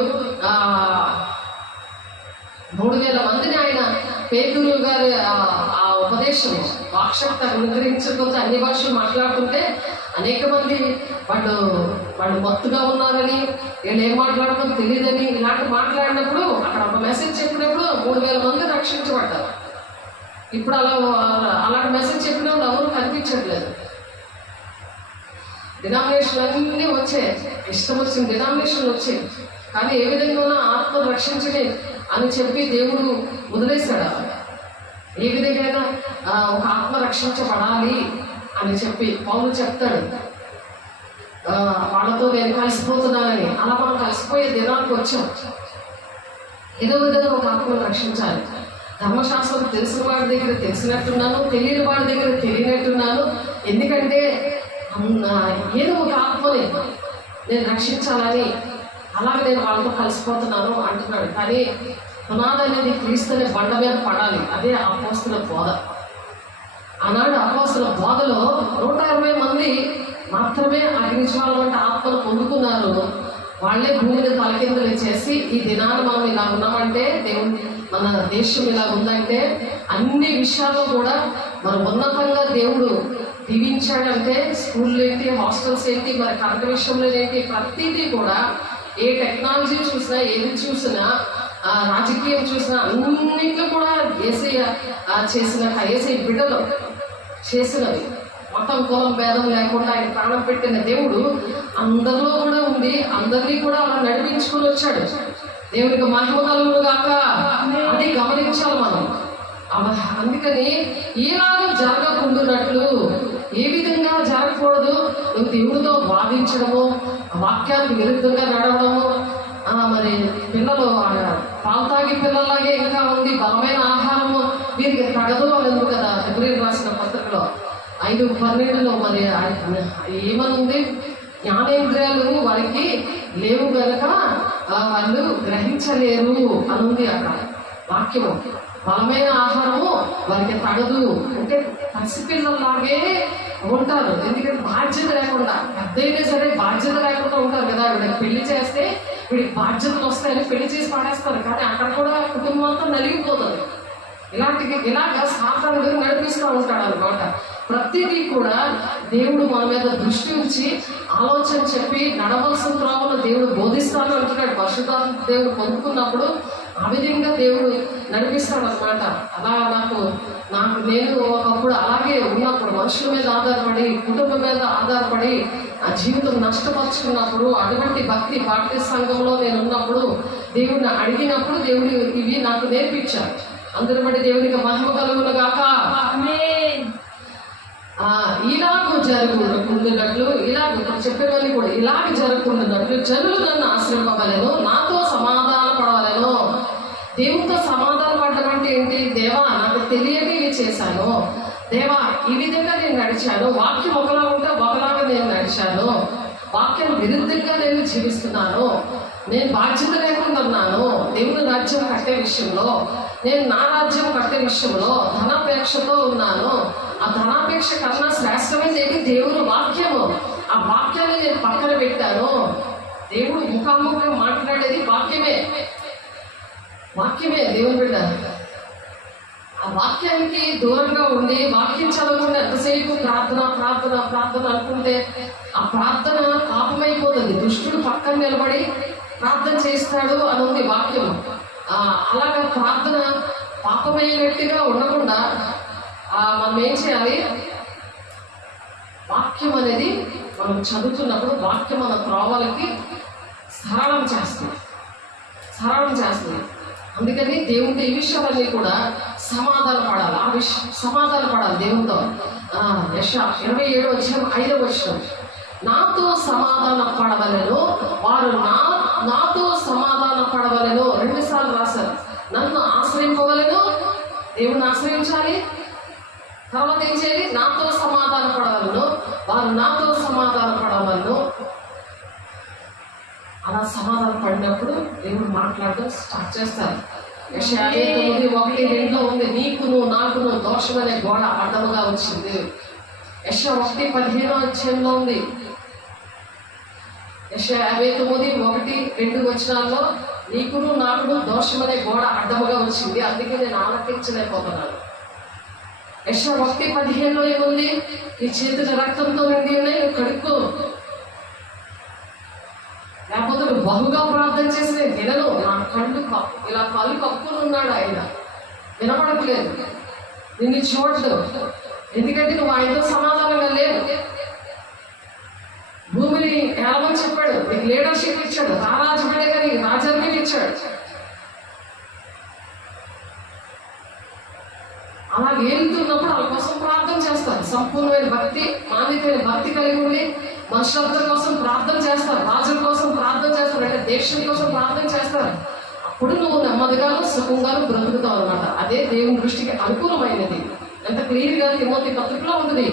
3,000 మందిని ఆయన పేతురు గారి ఆ ఉపదేశం వాక్శక్తి అనుగ్రహించకపోతే అన్ని భాషలు మాట్లాడుతుంటే అనేక మంది వాళ్ళు మత్తుగా ఉన్నారని, వీళ్ళు ఏం మాట్లాడడం తెలియదని ఇలాంటి మాట్లాడినప్పుడు అక్కడ ఒక మెసేజ్ చెప్పినప్పుడు 3,000 మంది రక్షించబడ్డారు. ఇప్పుడు అలాంటి మెసేజ్ చెప్పినప్పుడు ఎవరు కనిపించట్లేదు. డినామినేషన్ అన్నీ వచ్చాయి, ఇష్టం వచ్చిన డినామినేషన్లు వచ్చాయి. కానీ ఏ విధంగా ఆత్మ రక్షించని అని చెప్పి దేవుడు వదిలేశాడు. ఏ విధంగా ఒక ఆత్మ రక్షించబడాలి అని చెప్పి పౌలు చెప్తాడు, వాళ్ళతో నేను కలిసిపోతున్నానని. అలా మనం కలిసిపోయే దినానికి వచ్చాం. ఏదో విధంగా ఒక ఆత్మను రక్షించాలి. ధర్మశాస్త్రం తెలిసిన వాడి దగ్గర తెలిసినట్టున్నాను, తెలియని వాడి దగ్గర తెలియనట్టున్నాను. ఎందుకంటే ఏదో ఒక ఆత్మని నేను రక్షించాలని అలాగే నేను వాళ్ళతో కలిసిపోతున్నాను అంటున్నాడు. కానీ పునాది అనేది క్రీస్తునే బండ మీద పడాలి. అదే అపోస్తుల బోధ. ఆనాడు అపోస్తుల బోధలో 120 మంది మాత్రమే అగ్నిజ్వాల వంటి ఆత్మను పొందుకున్నారు. వాళ్ళే భూమిని తలకిందులు చేసి ఈ దినాన్ని మనం ఇలా ఉన్నామంటే, దేవుడు మన దేశం ఇలా ఉందంటే, అన్ని విషయాల్లో కూడా మనం ఉన్నతంగా దేవుడు దీవించాడంటే, స్కూళ్ళు ఏంటి, హాస్టల్స్ ఏంటి, మరి కరెంట్ విషయంలో ఏంటి, ప్రతిదీ కూడా ఏ టెక్నాలజీ చూసినా, ఏది చూసినా, రాజకీయం చూసినా అన్నింటిలో కూడా యేసయ్య చేసిన యేసయ్య బిడ్డలు చేసినవి. మొత్తం కులం భేదం లేకుండా ఆయన ప్రాణం పెట్టిన దేవుడు అందరిలో కూడా ఉండి అందరినీ కూడా అలా నడిపించుకొని వచ్చాడు. దేవునికి మహిమ కలుగును గాక. అది గమనించాలి మనం. అందుకని ఈలాగా జరగకుండానట్లు, ఏ విధంగా జరగకూడదు, నువ్వు దేవుడితో వాదించడము, వాక్యానికి విరుద్ధంగా నడవడము. మరి పిల్లలు పాలు తాగి పిల్లల్లాగే ఇంకా ఉంది, బలమైన ఆహారము వీరికి తగదు అని ఉంది కదా హెబ్రీయులకు రాసిన పత్రికలో 5:12 మరి ఏమని ఉంది, జ్ఞానేంద్రియాలు వారికి లేవు గనక వాళ్ళు గ్రహించలేరు అని ఉంది అక్కడ వాక్యము. బలమైన ఆహారము వారికి తగదు అంటే పసిపిల్లల్లాగే ఉంటారు. ఎందుకంటే బాధ్యత లేకుండా, పెద్దయినా సరే బాధ్యత లేకుండా ఉంటారు కదా. వీడికి పెళ్లి చేస్తే వీడికి బాధ్యతలు వస్తాయని పెళ్లి చేసి పాడేస్తారు. కానీ అక్కడ కూడా కుటుంబం అంతా నలిగిపోతుంది. ఇలాగా సాధారణంగా నడిపిస్తూ ఉంటాడు అనమాట. ప్రతిదీ కూడా దేవుడు మన మీద దృష్టి ఉంచి ఆలోచన చెప్పి నడవలసిన త్రోవను దేవుడు బోధిస్తాను అంటున్నాడు. పరిశుద్ధాత్మ దేవుడు పొందుకున్నప్పుడు ఆ విధంగా దేవుడు నడిపిస్తాడు అనమాట. అలా నాకు నేను ఒకప్పుడు అలాగే ఉన్నప్పుడు మనుషుల మీద ఆధారపడి, కుటుంబం మీద ఆధారపడి ఆ జీవితం నష్టపరుచుకున్నప్పుడు, అటువంటి భక్తి బాప్టిస్ట్ సంఘంలో నేను ఉన్నప్పుడు దేవుడిని అడిగినప్పుడు దేవుడు ఇవి నాకు నేర్పించాడు. అందరి బట్టి దేవునికి మహిమ కలుగును గాక. ఇలాగ జరుగుతున్నట్లు, ఇలాగ చెప్పేవన్నీ కూడా ఇలాగ జరుగుతున్నట్లు జనులు నన్ను ఆశ్రయింపవలెను, నాతో సమాధాన పడవలెను. దేవునితో సమాధాన పడడం అంటే ఏంటి? దేవా నాకు తెలియని ఇవి చేశాను, దేవా ఈ విధంగా నేను నడిచాను, వాక్యం ఒకలా ఉంటే ఒకలాగా నేను నడిచాను, వాక్యం విరుద్ధంగా నేను జీవిస్తున్నాను, నేను బాధ్యత లేకుండా ఉన్నాను, దేవుని రాజ్యం కట్టే విషయంలో, నేను నా రాజ్యం కట్టే విషయంలో ధనాపేక్షతో ఉన్నాను. ఆ ధనాపేక్ష కన్నా శ్రేష్టమైనది ఏంటి? దేవుని వాక్యము. ఆ వాక్యాన్ని నేను పక్కన పెట్టాను. దేవుడు ముఖాముఖంగా మాట్లాడేది వాక్యమే. దేవుని బిడ్డ ఆ వాక్యానికి దూరంగా ఉండి వాక్యం చదవకుండా ఎంతసేపు ప్రార్థన ప్రార్థన ప్రార్థన అనుకుంటే ఆ ప్రార్థన పాపమైపోతుంది. దుష్టుడు పక్కన నిలబడి ప్రార్థన చేస్తాడు అని ఉంది వాక్యం. అలాగా ప్రార్థన పాపమైనట్టుగా ఉండకుండా మనం ఏం చేయాలి? వాక్యం అనేది మనం చదువుతున్నప్పుడు వాక్యం మన త్రోవలకి సరళం చేస్తుంది. అందుకని దేవుడితో ఈ విషయాలన్నీ కూడా సమాధాన పడాలి. సమాధాన పడాలి దేవుడితో. యెషయా 27:5 నాతో సమాధాన పడవలెను, వారు నాతో సమాధాన పడవలెను. 2 సార్లు రాశారు. నన్ను ఆశ్రయింపవలెను, దేవుడిని ఆశ్రయించాలి. తర్వాత ఏం చేయాలి? నాతో సమాధాన పడవలను, వారు నాతో సమాధాన పడవలను. అలా సమాధాన పడినప్పుడు దేవుడు మాట్లాడడం స్టార్ట్ చేస్తారు. యెషయా 9:1-2 ఉంది, నీకును నాకును దోషమనే గోడ అడ్డముగా వచ్చింది. యెషయా 1:15 ఉంది. యెషయా 59:1-2 నీకును నాకును దోషమనే గోడ అడ్డముగా వచ్చింది, అందుకే నేను ఆలకించలేకపోతున్నాను. యెషయా 1:15 ఏముంది? నీ చేతుల రక్తంతో నిండి ఉన్నాయి, నువ్వు కడుక్కో. లేకపోతే నువ్వు బహుగా ప్రార్థన చేసిన వినను, నా కళ్ళు ఇలా కళ్ళు కప్పుకొని ఉన్నాడు ఆయన, వినపడట్లేదు, నిన్ను చూడదు. ఎందుకంటే నువ్వు ఆయనతో సమాధానంగా లేవు. ఏలమని చెప్పాడు, నీకు లీడర్షిప్ ఇచ్చాడు, రారాజు బిడ్డగా నీకు రాజర్ని ఇచ్చాడు. అలా వెళ్తున్నప్పుడు వాళ్ళ కోసం ప్రార్థన చేస్తారు. సంపూర్ణమైన భక్తి, మాన్యతమైన భక్తి కలిగి ఉండి మనుషులందరి కోసం ప్రార్థన చేస్తారు, రాజుల కోసం ప్రార్థన చేస్తారు, అంటే దేశం కోసం ప్రార్థన చేస్తారు. అప్పుడు నువ్వు నెమ్మదిగాను సుఖంగాను బ్రతుకుతావు అనమాట. అదే దేవుని దృష్టికి అనుకూలమైనది. ఎంత క్లియర్గా తిమోతి పత్రికలో ఉంటుంది.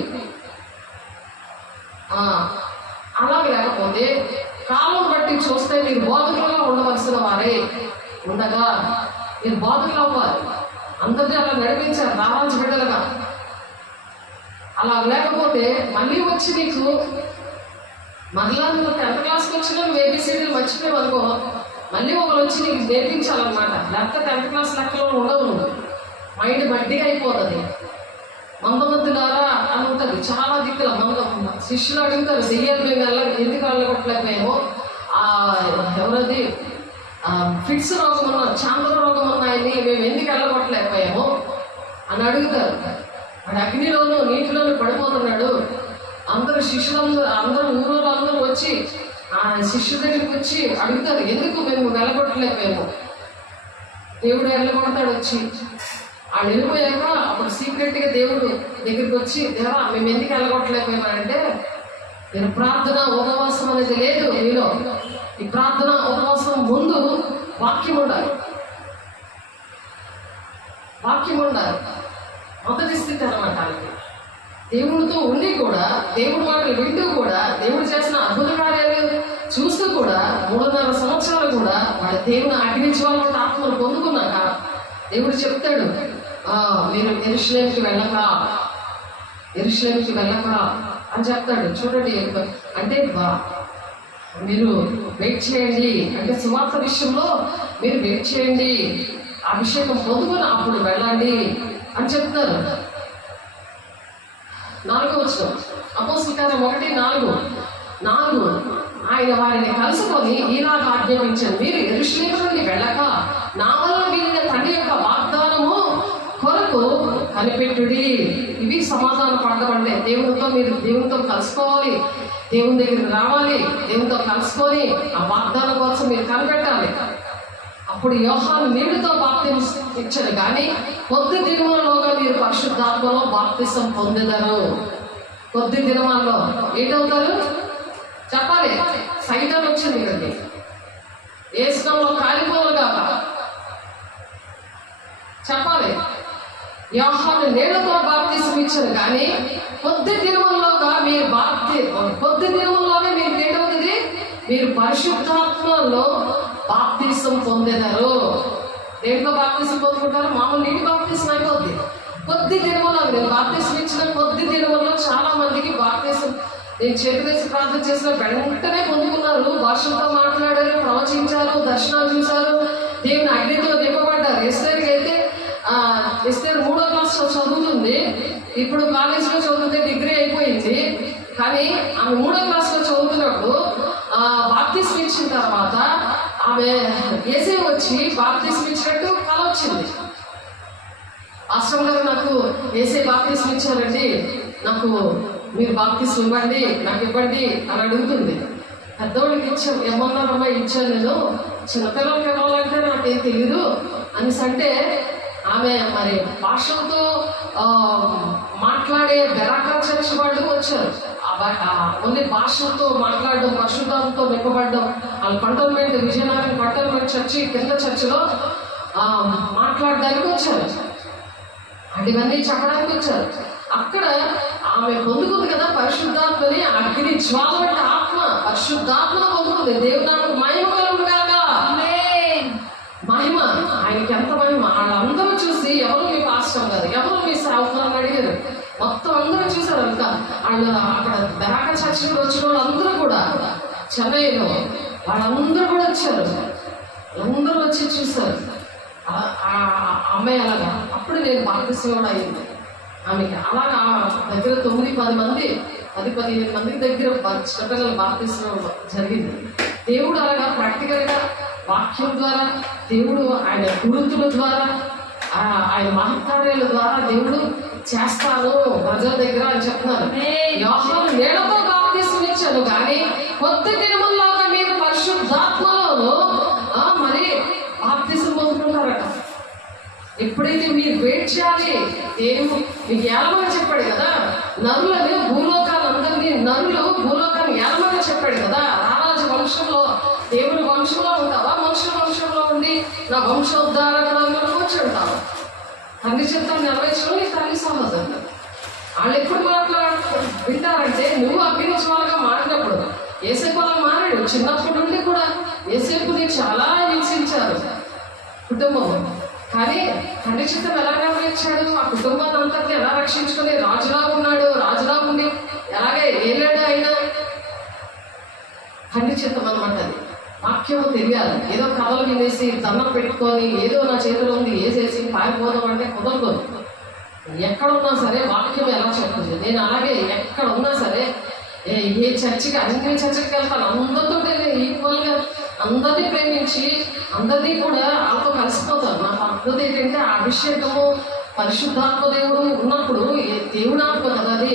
అలా లేకపోతే కాలం బట్టి చూస్తే మీరు బోధకులుగా ఉండవలసిన వారే ఉండగా మీరు బోధకులు అవ్వాలి. అందరినీ అలా నడిపించారు రారాజు బిడ్డలుగా. అలా లేకపోతే మళ్ళీ వచ్చి నీకు మరలా నువ్వు 10th క్లాస్కి వచ్చినా నువ్వు ఏబిసిడీలు మర్చిపోయావు అనుకో, మళ్ళీ ఒకరు వచ్చి నీకు నేర్పించాలన్నమాట. లేకపోతే 10th క్లాస్ లెక్కలో ఉండవు, నువ్వు మైండ్ బడ్డీగా అయిపోతుంది. మందమద్దులారా అని ఉంటుంది చాలా దిక్కుల. శిష్యులు అడుగుతారు, దెయ్యాలు మేము ఎందుకు వెళ్ళగొట్టలేకపోయామో, ఎవరది ఫిట్స్ రోగం ఉన్న చాంద్ర రోగం ఉన్నాయని మేము ఎందుకు వెళ్ళగొట్టలేకపోయామో అని అడుగుతారు. వాడు అగ్నిలోనూ నీటిలోనూ పడిపోతున్నాడు. అందరూ అందరూ ఊరోళ్ళు అందరూ వచ్చి ఆ శిష్యు దగ్గరికి వచ్చి అడుగుతారు, ఎందుకు మేము వెళ్ళగొట్టలేకపోయాము. దేవుడు వెళ్ళగొడతాడు వచ్చి. ఆ వెళ్ళిపోయాక అప్పుడు సీక్రెట్గా దేవుడు దగ్గరికి వచ్చి, దేవా మేము ఎందుకు వెళ్ళగొట్టలేకపోయామంటే, నేను ప్రార్థన ఉపవాసం అనేది లేదు మీలో. ఈ ప్రార్థన ఉపవాసం ముందు వాక్యం ఉండాలి. వాక్యం ఉండాలి మొదటి స్థితి అనమాట. దేవుడితో ఉండి కూడా, దేవుడి మాటలు వింటూ కూడా, దేవుడు చేసిన అద్భుత కార్యాలు చూస్తూ కూడా 3.5 సంవత్సరాలు కూడా వాళ్ళ దేవుని అగ్నించుకోవాలంటే ఆత్మను పొందుకున్నాక దేవుడు చెప్తాడు, మీరు యెరూషలేముకి వెళ్ళక అని చెప్తాడు. చూడండి, అంటే మీరు వెయిట్ చేయండి, అంటే సువార్త విషయంలో మీరు వెయిట్ చేయండి, అభిషేకం పొందుకుని అప్పుడు వెళ్ళండి అని చెప్తారు. 4వ వచనం అపోస్తలుల కార్యం 1:4 ఆయన వారిని కలుసుకొని ఈలాగా ఆజ్ఞాపించారు, మీరు యెరూషలేము నుండి వెళ్ళక నా వల్ల మిగిలిన తండ్రి యొక్క వాగ్దానము కొరకు కనిపెట్టుడి. ఇవి సమాధాన పడడం అంటే మీరు దేవునితో కలుసుకోవాలి, దేవుని దగ్గరికి రావాలి, దేవునితో కలుసుకొని ఆ వాగ్దానం కోసం మీరు కనిపెట్టాలి. అప్పుడు యోహాను నీటితో బాప్తిసం ఇచ్చారు, కానీ కొద్ది దినములలోగా మీరు పరిశుద్ధాత్మలో బాప్తిసం పొందెదరు. కొద్ది దినమాల్లో ఏంటవుతారు చెప్పాలి. సైతాన్ వచ్చింది ఇక్కడికి, ఏ స్నానంలో కాలిపోవాలి కాక చెప్పాలి. యోహాను నీళ్లతో బాప్తిసం ఇచ్చారు, కానీ కొద్ది దినముల్లోగా మీరు ఏంటవుతుంది, మీరు పరిశుద్ధాత్మలో బాప్తిసం పొందెదరు. దేంట్లో బాప్తిసం పొందుకుంటారు? మామూలు నీటి బాప్తిసం అయిపోద్ది. కొద్ది దినముల్లో నేను బాప్తిసం ఇచ్చిన కొద్ది దినముల్లో చాలా మందికి బాప్తిసం నేను చేతులేసి ప్రార్థన చేసిన వెంటనే పొందుకున్నారు. భాషలతో మాట్లాడారు, ప్రవచించారు, దర్శనాలు చూశారు, దేవుని అగ్నితో నింపబడ్డారు. ఎస్తేర్కి అయితే ఎస్తేర్ 3వ క్లాస్లో చదువుతుంది, ఇప్పుడు కాలేజీలో చదువుతుంటే డిగ్రీ అయిపోయింది. కానీ ఆమె 3వ క్లాస్లో చదువుతున్నప్పుడు బాప్తిసం ఇచ్చిన తర్వాత ఆమె యేసే వచ్చి బాప్తిసం ఇచ్చినట్టు కల వచ్చింది. ఆశ్రమం గారు నాకు యేసే బాప్తిసం ఇచ్చారండి, నాకు మీరు బాప్తిసం ఇవ్వండి, నాకు ఇవ్వండి అని అడుగుతుంది. పెద్దవాళ్ళకి ఇచ్చాను, ఏమన్నారమ్మా ఇచ్చాను, నేను చిన్నపిల్లలకి ఇవ్వాలంటే నాకేం తెలీదు అనేసి అంటే, ఆమె మరి భాషలతో మాట్లాడే బెరాకా చర్చ్ వాళ్ళు వచ్చారు. ఓన్లీ భాషలతో మాట్లాడడం, పరిశుద్ధాలతో నింపబడడం, వాళ్ళ కంటోన్మెంట్ విజయనగరం కంటోన్మెంట్ చర్చి కింద చర్చిలో మాట్లాడడానికి వచ్చారు. ఇవన్నీ చెప్పడానికి వచ్చారు. అక్కడ ఆమె పొందుకుంది కదా పరిశుద్ధాత్మని, అగ్ని జ్వాల అంటే ఆత్మ, పరిశుద్ధాత్మ పొందుకుంది. దేవుడు నాకు మహిమ కలుగుగాక, మహిమ ఆయనకి ఎంత మహిమ. వాళ్ళందరూ చూసి ఎవరు మీ పాస్టర్ గారు, ఎవరు మీ సేవకులను అడిగారు. మొత్తం అందరూ చూసారు. అంతా వాళ్ళు అక్కడ బెరాక చర్చి వచ్చిన వాళ్ళందరూ కూడా చెన్నైలో వాళ్ళందరూ కూడా వచ్చారు. అందరూ వచ్చి చూశారు అమ్మాయి అలాగా. అప్పుడు నేను బాప్తిసం కూడా అయింది ఆమెకి. అలాగా దగ్గర 9-10 మంది 10-15 మందికి దగ్గర చిన్నపిల్లల బాప్తిసం జరిగింది. దేవుడు అలాగా ప్రాక్టికల్గా వాక్యం ద్వారా, దేవుడు ఆయన గురుతుల ద్వారా, ఆయన మహత్కార్యాల ద్వారా దేవుడు చేస్తాను ప్రజల దగ్గర అని చెప్తున్నారు. యోహాను నీళ్లతో బాప్తిసం ఇచ్చాను, కానీ కొత్త దినముల్లాగా మీరు పరిశుద్ధాత్మలోను మరి బాప్తిసం పొందుకుంటారట. ఎప్పుడైతే మీరు వెయిట్ చేయాలి, దేవుడు మీకు ఏలమని చెప్పాడు కదా, నరులను భూలోకాలందరినీ, నరులు భూలోకాన్ని ఏలమని చెప్పాడు కదా. రారాజు వంశంలో, దేవుని వంశంలో ఉంటావా, మనుషుల వంశంలో ఉండి నా వంశోద్ధారకులను వచ్చి ఉంటావా? తండ్రి చిత్తం నెరవేర్చడం నీ తల్లి సహోదరులు. వాళ్ళు ఎప్పుడు వింటారంటే నువ్వు అగ్నిజ్వాలుగా మారినప్పుడు. ఏసేపు అలా మారాడు. చిన్నప్పటి నుండి కూడా ఏసేపుని చాలా హింసించారు కుటుంబం. కానీ తండ్రి చిత్తం ఎలా నెరవేర్చాడు? ఆ కుటుంబాన్ని అంతటిని ఎలా రక్షించుకొని రాజులా ఉన్నాడు. రాజులా ఉండి ఎలాగే ఏలాడు ఆయన. తండ్రి చిత్తం అనమాట అది. వాక్యం తెలియాలి. ఏదో కథలు వినేసి దండం పెట్టుకొని ఏదో నా చేతిలో ఉంది వేసేసి పారిపోదాం అంటే కుదరదు. ఎక్కడున్నా సరే వాక్యం ఎలా చెప్తుంది. నేను అలాగే ఎక్కడ ఉన్నా సరే ఏ చర్చికి, అన్ని చర్చికి వెళ్తాను. అందరితో ఈక్వల్గా అందరినీ ప్రేమించి అందరినీ కూడా వాళ్ళతో కలిసిపోతాను. నా పద్ధతి ఏంటంటే అభిషేకము పరిశుద్ధాత్మ దేవుడు ఉన్నప్పుడు, దేవుడు ఆత్మ కదా అది,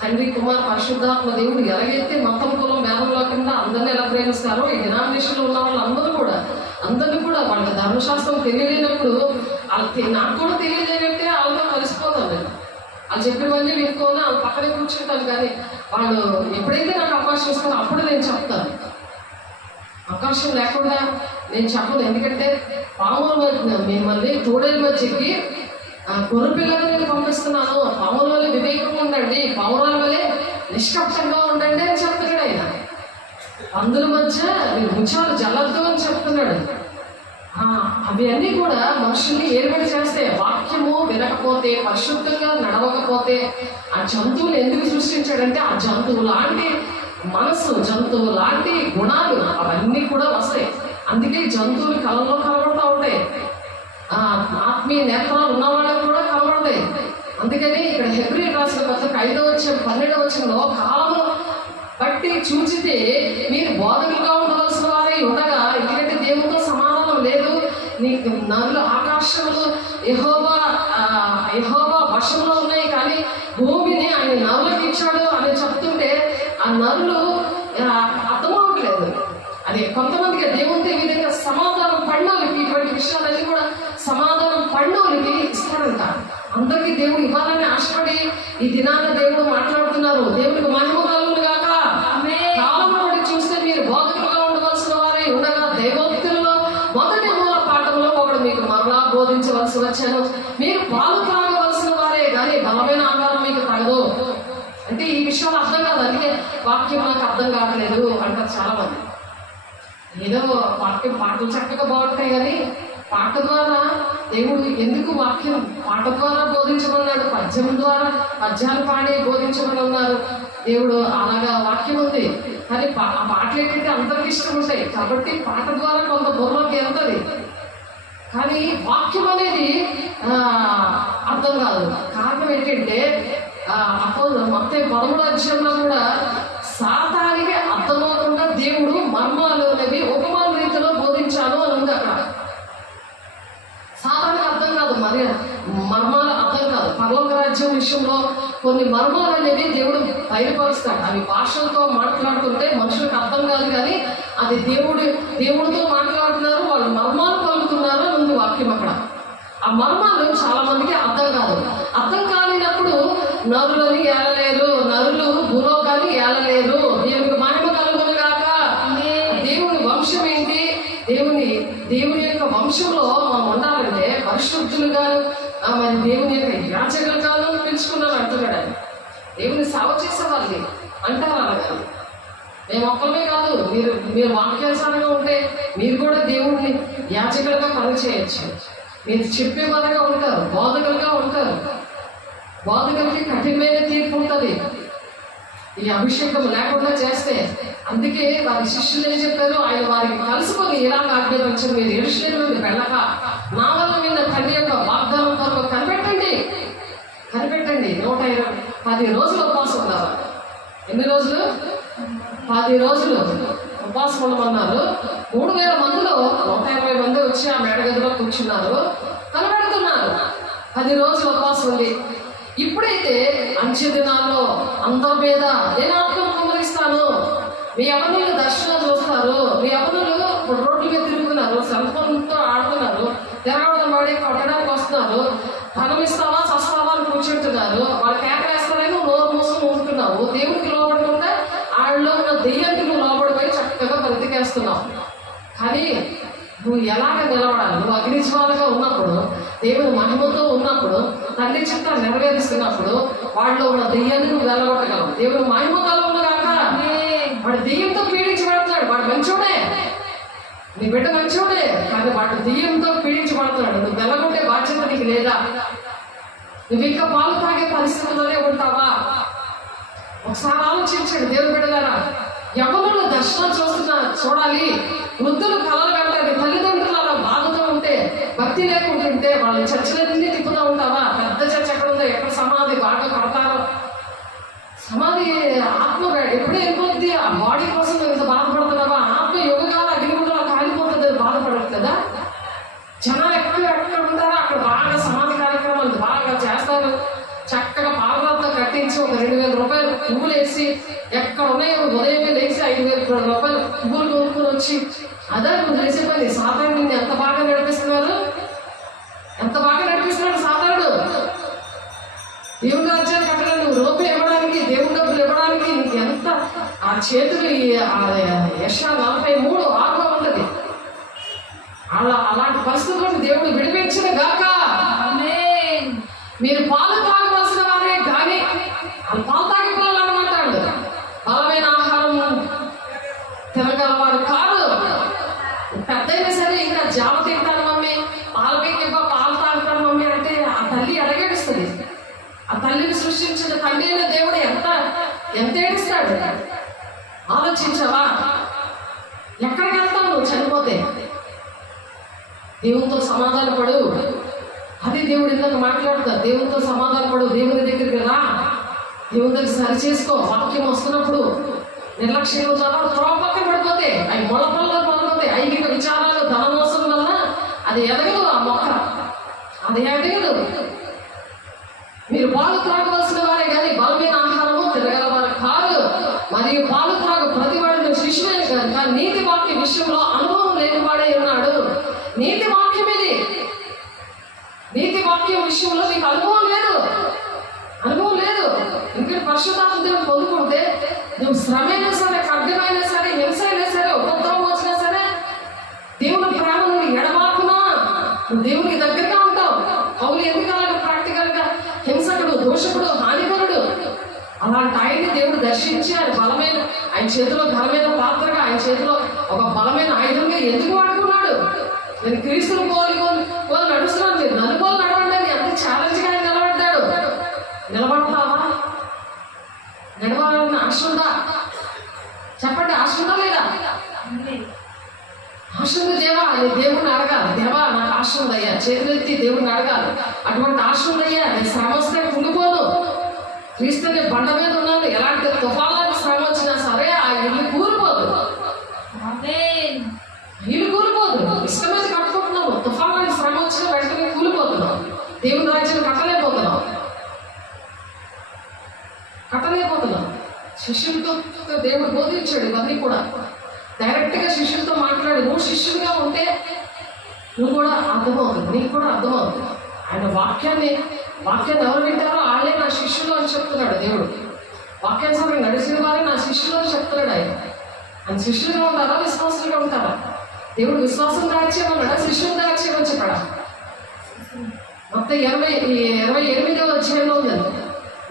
తండ్రి కుమార్ పరిశుద్ధాత్మ దేవుడు ఎలాగైతే మతం కులం భేదం లేకుండా అందరినీ ఎలా ప్రేమిస్తారో, ఈ డినామినేషన్లో ఉన్న వాళ్ళు అందరినీ కూడా వాళ్ళకి ధర్మశాస్త్రం తెలియలేనప్పుడు నాకు కూడా తెలియలేనట్టే వాళ్ళతో కలిసిపోతాను నేను. వాళ్ళు చెప్పినవన్నీ వినుకొని వాళ్ళ పక్కనే కూర్చుంటాను. కానీ వాళ్ళు ఎప్పుడైతే నాకు అవకాశం ఇస్తారో అప్పుడు నేను చెప్తాను. అవకాశం లేకుండా నేను చెప్పను. ఎందుకంటే పాముల మధ్య మిమ్మల్ని తోడేల మధ్యకి గొర్రె పిల్లలు నేను పంపిస్తున్నాను. పాముల వల్ల వివేకంగా ఉండండి, పావురాల వల్లే నిష్కపటంగా ఉండండి అని చెప్తున్నాడు ఆయన. అందుల మధ్య మీరు ముత్యాలు జల్లద్దు అని చెప్తున్నాడు. అవి అన్నీ కూడా మనుషుల్ని ఏర్పడి చేస్తే, వాక్యము వినకపోతే, పరిశుద్ధంగా నడవకపోతే, ఆ జంతువులు ఎందుకు సృష్టించాడంటే ఆ జంతువు లాంటి మనసు, జంతువు లాంటి గుణాలు అవన్నీ కూడా వస్తాయి. అందుకే జంతువులు కళల్లో కనబడుతూ ఉంటాయి. ఆత్మీయ నేత్రాలు ఉన్న వాళ్ళకి కూడా కనబడతాయి. అందుకని ఇక్కడ హెబ్రీ రాసిన పత్రిక 5:12 కాలంలో బట్టి చూచితే మీరు బోధకులుగా ఉండవలసిన వారే ఉండగా, ఎందుకంటే దేవునితో సమాధానం లేదు. నీకు నరులు ఆకాశములు యెహోవా వశంలో ఉన్నాయి, కానీ భూమిని ఆయన నరులకు ఇచ్చాడు అని చెప్తుంటే ఆ నరులు అర్థమవట్లేదు. అది కొంతమందికి దేవునితో ఈ విధంగా సమాధానం పడినోళ్ళకి, ఇటువంటి విషయాలన్నీ కూడా సమాధానం పడినోళ్ళకి ఇస్తారంట. అందరికీ దేవుడు ఇవ్వాలని ఆశపడి ఈ దినాన దేవుడు మాట్లాడుతున్నారు. దేవుడికి మహిమ కలుగును గాక. కాలంలో చూస్తే మీరు బోధకులుగా ఉండవలసిన వారే ఉండగా, దైవోక్తులలో మొదటి మూల పాఠంలో ఒకడు మీకు మరలా బోధించవలసి వచ్చాను. మీరు పాలు త్రాగవలసిన వారే, కానీ బలమైన ఆహారం మీకు తగదు అంటే ఈ విషయాలు అర్థం కాదు. అందుకే వాక్యం నాకు అర్థం కావట్లేదు అంటారు చాలా మంది. ఏదో వాక్యం పాటలు చక్కగా బాగుంటాయి, కానీ పాట ద్వారా దేవుడు ఎందుకు వాక్యం పాట ద్వారా బోధించమన్నాడు, పద్యం ద్వారా పద్యాలు పాడి బోధించమని అన్నారు దేవుడు. అలాగా వాక్యం ఉంది, కానీ ఆ పాటలు ఏంటంటే అందరికి ఇష్టం ఉంటాయి కాబట్టి పాట ద్వారా కొంత బుర్రలోకి వెళ్తుంది. కానీ వాక్యం అనేది అర్థం కాదు. కారణం ఏంటంటే మొత్తం 13 కూడా సాతానికి అర్థమవకుండా దేవుడు మర్మాలు అనేవి ఉపమాన రీతిలో బోధించాను అని ఉంది అక్కడ. సాతానికి అర్థం కాదు, మరి మర్మాలు అర్థం కాదు. పరలోక రాజ్యం విషయంలో కొన్ని మర్మాలు అనేవి దేవుడు బయలుపరుస్తాడు. అవి భాషలతో మాట్లాడుతుంటే మనుషులకు అర్థం కాదు, కానీ అది దేవుడితో మాట్లాడుతున్నారు, వాళ్ళు మర్మాలు పలుకుతున్నారు అని ఉంది వాక్యం అక్కడ. ఆ మర్మాలు చాలా మందికి అర్థం కాదు. అర్థం కాలేనప్పుడు నరులని ఏలలేరు, నరులు భూలోకాన్ని ఏలలేరు. దేవునికి మహిమ కలుగును గాక. దేవుని వంశం ఏంటి? దేవుని యొక్క వంశంలో మనం ఉండాలంటే పరిశుద్ధులుగా, మరి దేవుని యొక్క యాచకులుగాను పిలుచుకున్నాను అంటున్నాడు ఆయన. దేవుని సేవ చేసేవాళ్ళని అంటారు అలాగా. మేము ఒక్కమే కాదు, మీరు వాక్యానుసారంగా ఉంటే మీరు కూడా దేవుడిని యాచకులుగా పని చేయొచ్చు. మీరు చెప్పేవారుగా ఉంటారు, బోధకులుగా ఉంటారు. బోధకులకి కఠినమైన తీర్పు ఉంటుంది ఈ అభిషేకం లేకుండా చేస్తే. అందుకే వారి శిష్యులు ఏం చెప్పారు, ఆయన వారికి కలుసుకొని ఇలా ఆజ్ఞాపించారు, మీరు యెరూషలేము నుండి వెళ్ళక నా వల్ల విన్న తండ్రి యొక్క వాగ్దానం కొరకు కనిపెట్టండి. 10 రోజులు ఉపవాసం ఉన్నారు. ఎన్ని రోజులు? 10 రోజులు ఉపవాసం ఉండమన్నారు. 3000 మందిలో 180 మంది వచ్చి ఆ మేడగదిలో కూర్చున్నారు, కనబెడుతున్నారు. 10 రోజులు ఉపవాసం ఉంది. ఇప్పుడైతే అంచె దినాల్లో అందరి మీద నేను ఆత్మ కుమరిస్తాను, మీ యవ్వనులు దర్శనం చూస్తారు, మీ యవ్వనులు రోడ్ల మీద తిరుగుతున్నారు, సెల్ ఫోన్తో ఆడుతున్నారు, తిరగడం వాడి కొట్టడానికి వస్తున్నారు, ధనం ఇస్తావా చస్తావా అని కూర్చుంటున్నారు. వాళ్ళు కేకలేస్తారని నువ్వు నోరు మూసుకుని ఊరుకున్నావు. దేవుడికి లోబడకుండా వాళ్ళలో ఉన్న దెయ్యానికి నువ్వు లోబడిపోయి చక్కగా బ్రతికేస్తున్నావు. కానీ నువ్వు ఎలాగ నిలబడాలి? నువ్వు అగ్నిజ్వాలగా ఉన్నప్పుడు, దేవుని మహిమతో ఉన్నప్పుడు, తండ్రి చిత్తాన్ని నెరవేరుస్తున్నప్పుడు వాళ్ళలో ఉన్న దెయ్యాన్ని నువ్వు వెళ్ళగొట్టగలవు. దేవుని మహిమలో ఉన్నగాక వాడు దెయ్యంతో పీడించబడుతున్నాడు. వాడు మంచోడే, నీ బిడ్డ మంచోడే, కానీ వాడు దెయ్యంతో పీడించబడుతున్నాడు. నువ్వు వెళ్ళగొట్టే బాధ్యత నీకు లేదా? నువ్వు ఇంకా పాలు తాగే పరిస్థితుల్లోనే ఉంటావా? ఒకసారి ఆలోచించండి దేవుని బిడ్డలారా. యవ్వనులు దర్శనం చూడాలి, వృద్ధులు కలలు కంటారు. తల్లిదండ్రులు అలా బాధతో ఉంటే, భక్తి లేకుంటుంటే వాళ్ళ చర్చలన్నీ తిప్పుతూ ఉంటావా? పెద్ద చర్చ ఎక్కడ ఉందో, ఎక్కడ సమాధి బాగా కడతారో, సమాధి ఆత్మ ఎప్పుడే వెళ్ళిపోతుంది. ఆ బాడీ కోసం నువ్వు ఇంత బాధపడుతున్నావా? ఆత్మ యుగకాల అగ్నిగుండంలో కాలిపోతుంది, బాధపడట్లేదా? జనాలు ఎక్కడ ఉంటారో అక్కడ బాగా సమాధి కార్యక్రమాలు బాగా చేస్తారు. చక్కగా పాలరాలతో కట్టించి ఒక 2,000 రూపాయలు పువ్వులు వేసి, ఎక్కడ ఉన్నాయో ఉదయమే లేచి 5,000 రూపాయలు పువ్వులు కొనుక్కొని వచ్చి, అదే నువ్వు చేసే పని. సాతానుడు ఎంత బాగా నడిపిస్తున్నారు, ఎంత బాగా నడిపిస్తున్నాడు సాతానుడు. దేవుని రాజ్యాన్ని కట్టడానికి, నువ్వు రూపాయలు ఇవ్వడానికి, దేవుని డబ్బులు ఇవ్వడానికి నీకు ఎంత ఆ చేతులు యెషయా 43:6 ఉంటుంది. అలాంటి పరిస్థితులను దేవుడు విడిపించిన గాక. మీరు పాలు తాగవలసిన వారే కానీ వాళ్ళు పాలు తాగి పిల్లలు అనమాట. బలమైన ఆహారం తినగలవారు కాదు. పెద్దయినా సరే ఇంకా జామ తింటాను మమ్మీ, పాలు తాగుతాను మమ్మీ అంటే ఆ తల్లి ఎడగేడుస్తుంది. ఆ తల్లిని సృష్టించిన తండ్రి అయిన దేవుడు ఎంత ఏడుస్తాడు ఆలోచించవా? ఎక్కడికి వెళ్తావు నువ్వు చనిపోతే? దేవునితో సమాధాన పడు. అది దేవుడు ఇందాక మాట్లాడతారు, దేవునితో సమాధాన పడు, దేవుని దగ్గరికి రా, దేవుని దగ్గర సరి చేసుకో. వాక్యం వస్తున్నప్పుడు నిర్లక్ష్యంగా చదవ, త్రోవ పక్కన పడిపోతే అవి మొలపల్లో పడిపోతే ఐగిక విచారాలు ధనమోసం వల్ల అది ఎదగదు. ఆ మొక్క అది ఎదగదు. మీరు పాలు త్రాగవలసిన వారే కానీ బలమైన ఆహారము తినగలవారు కాదు. మరియు పాలు త్రాగు ప్రతివాడిని శిష్యులే కాదు, కానీ నీతి వాక్య విషయంలో అనుభవం లేనివాడే ఉన్నాడు. నీతి వాక్యం ఇది. నీతి వాక్యం విషయంలో నీకు అనుభవం లేదు. ఇంకా పరిశుద్ధాత్మ దేవుని పొందుకుంటే నువ్వు శ్రమైనా సరే, ఖడ్గమైనా సరే, హింస అయినా సరే, ఉపద్రవం వచ్చినా సరే, దేవుని ప్రేమ నువ్వు ఎడబాకునా నువ్వు దేవునికి దగ్గరగా ఉంటావు. పౌలు ఎందుకు అలాగా ప్రాక్టికల్ గా హింసకుడు, దోషకుడు, హానికరుడు అలాంటి ఆయన్ని దేవుడు దర్శించి ఆయన చేతిలో ఘనమైన పాత్రగా, ఆయన చేతిలో ఒక బలమైన ఆయుధంగా ఎందుకు వాడుకున్నాడు? నేను క్రీస్తుని పోలి నడుస్తున్నాను, మీరు నన్ను పోలి నడవండి అని ఎంత ఛాలెంజ్ గా నిలబడ్డాడు. నిలబడతావా? నడవాలన్న ఆశ ఉందా? చెప్పండి, ఆశ ఉందా లేదా? ఆశ ఉంది. దేవా నేను దేవుడిని అడగాలి. దేవా నాకు ఆశ ఉందయ్యా, చేతులెత్తి దేవుడిని అడగాలి. అటువంటి ఆశ ఉందయ్యా, నేను శ్రమ వస్తే కుంగిపోను. క్రీస్తుని బండ మీద ఉన్నాను, ఎలాంటి తుఫాన్లకు శ్రమ వచ్చినా సరే ఆ ఇల్లు కూలిపోదు. ఇసుక మీద కట్టుకుంటున్నావు, తుఫాన్లకు శ్రమ వచ్చిన వెంటనే కూలిపోతున్నావు. దేవుని రాజ్యాన్ని కట్టలేకపోతున్నావు. శిష్యులతో దేవుడు బోధించాడు ఇవన్నీ కూడా. డైరెక్ట్ గా శిష్యులతో మాట్లాడి, నువ్వు శిష్యుడిగా ఉంటే నువ్వు కూడా అర్థమవుతుంది, నీకు కూడా అర్థమవుతుంది. ఆయన వాక్యాన్ని ఎవరు వింటారో వాళ్ళే నా శిష్యులు అని చెప్తున్నాడు దేవుడు. వాక్యానుసారం నడిచిన వారే నా శిష్యులు అని చెప్తున్నాడు ఆయన శిష్యులుగా ఉంటారా, విశ్వాసులుగా ఉంటారా? దేవుడు విశ్వాసం దాచేయమన్నాడా, శిష్యులు దాచేయమని చెప్పాడా? మొత్తం 28వ అధ్యాయంలో ఉందండి.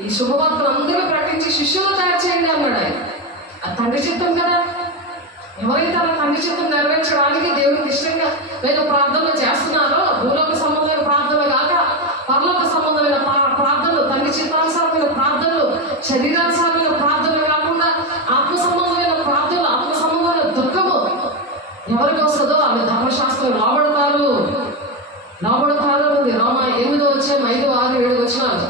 ఈ శుభవార్తలు అందరూ ప్రకటించి శిష్యులు తయారు చేయండి అన్నాడు ఆయన. అది తండ్రి చిత్తం కదా. ఎవరైతే అలా తండ్రి చిత్తం నెరవేర్చడానికి దేవుడికి ఇష్టంగా నేను ప్రార్థనలు చేస్తున్నారో, భూలోక సంబంధమైన ప్రార్థనలు కాక పరలోక సంబంధమైన ప్రార్థనలు, తండ్రి చిత్తానుసారమైన ప్రార్థనలు, శరీరానుసారమైన ప్రార్థనలు కాకుండా ఆత్మ సంబంధమైన ప్రార్థనలు, ఆత్మ సంబంధమైన దుఃఖము ఎవరికి వస్తుందో ఆమె ధర్మశాస్త్రం లోబడతారు ఉంది. రోమా 8వ అధ్యాయం 5, 6, 7 వచనాలు.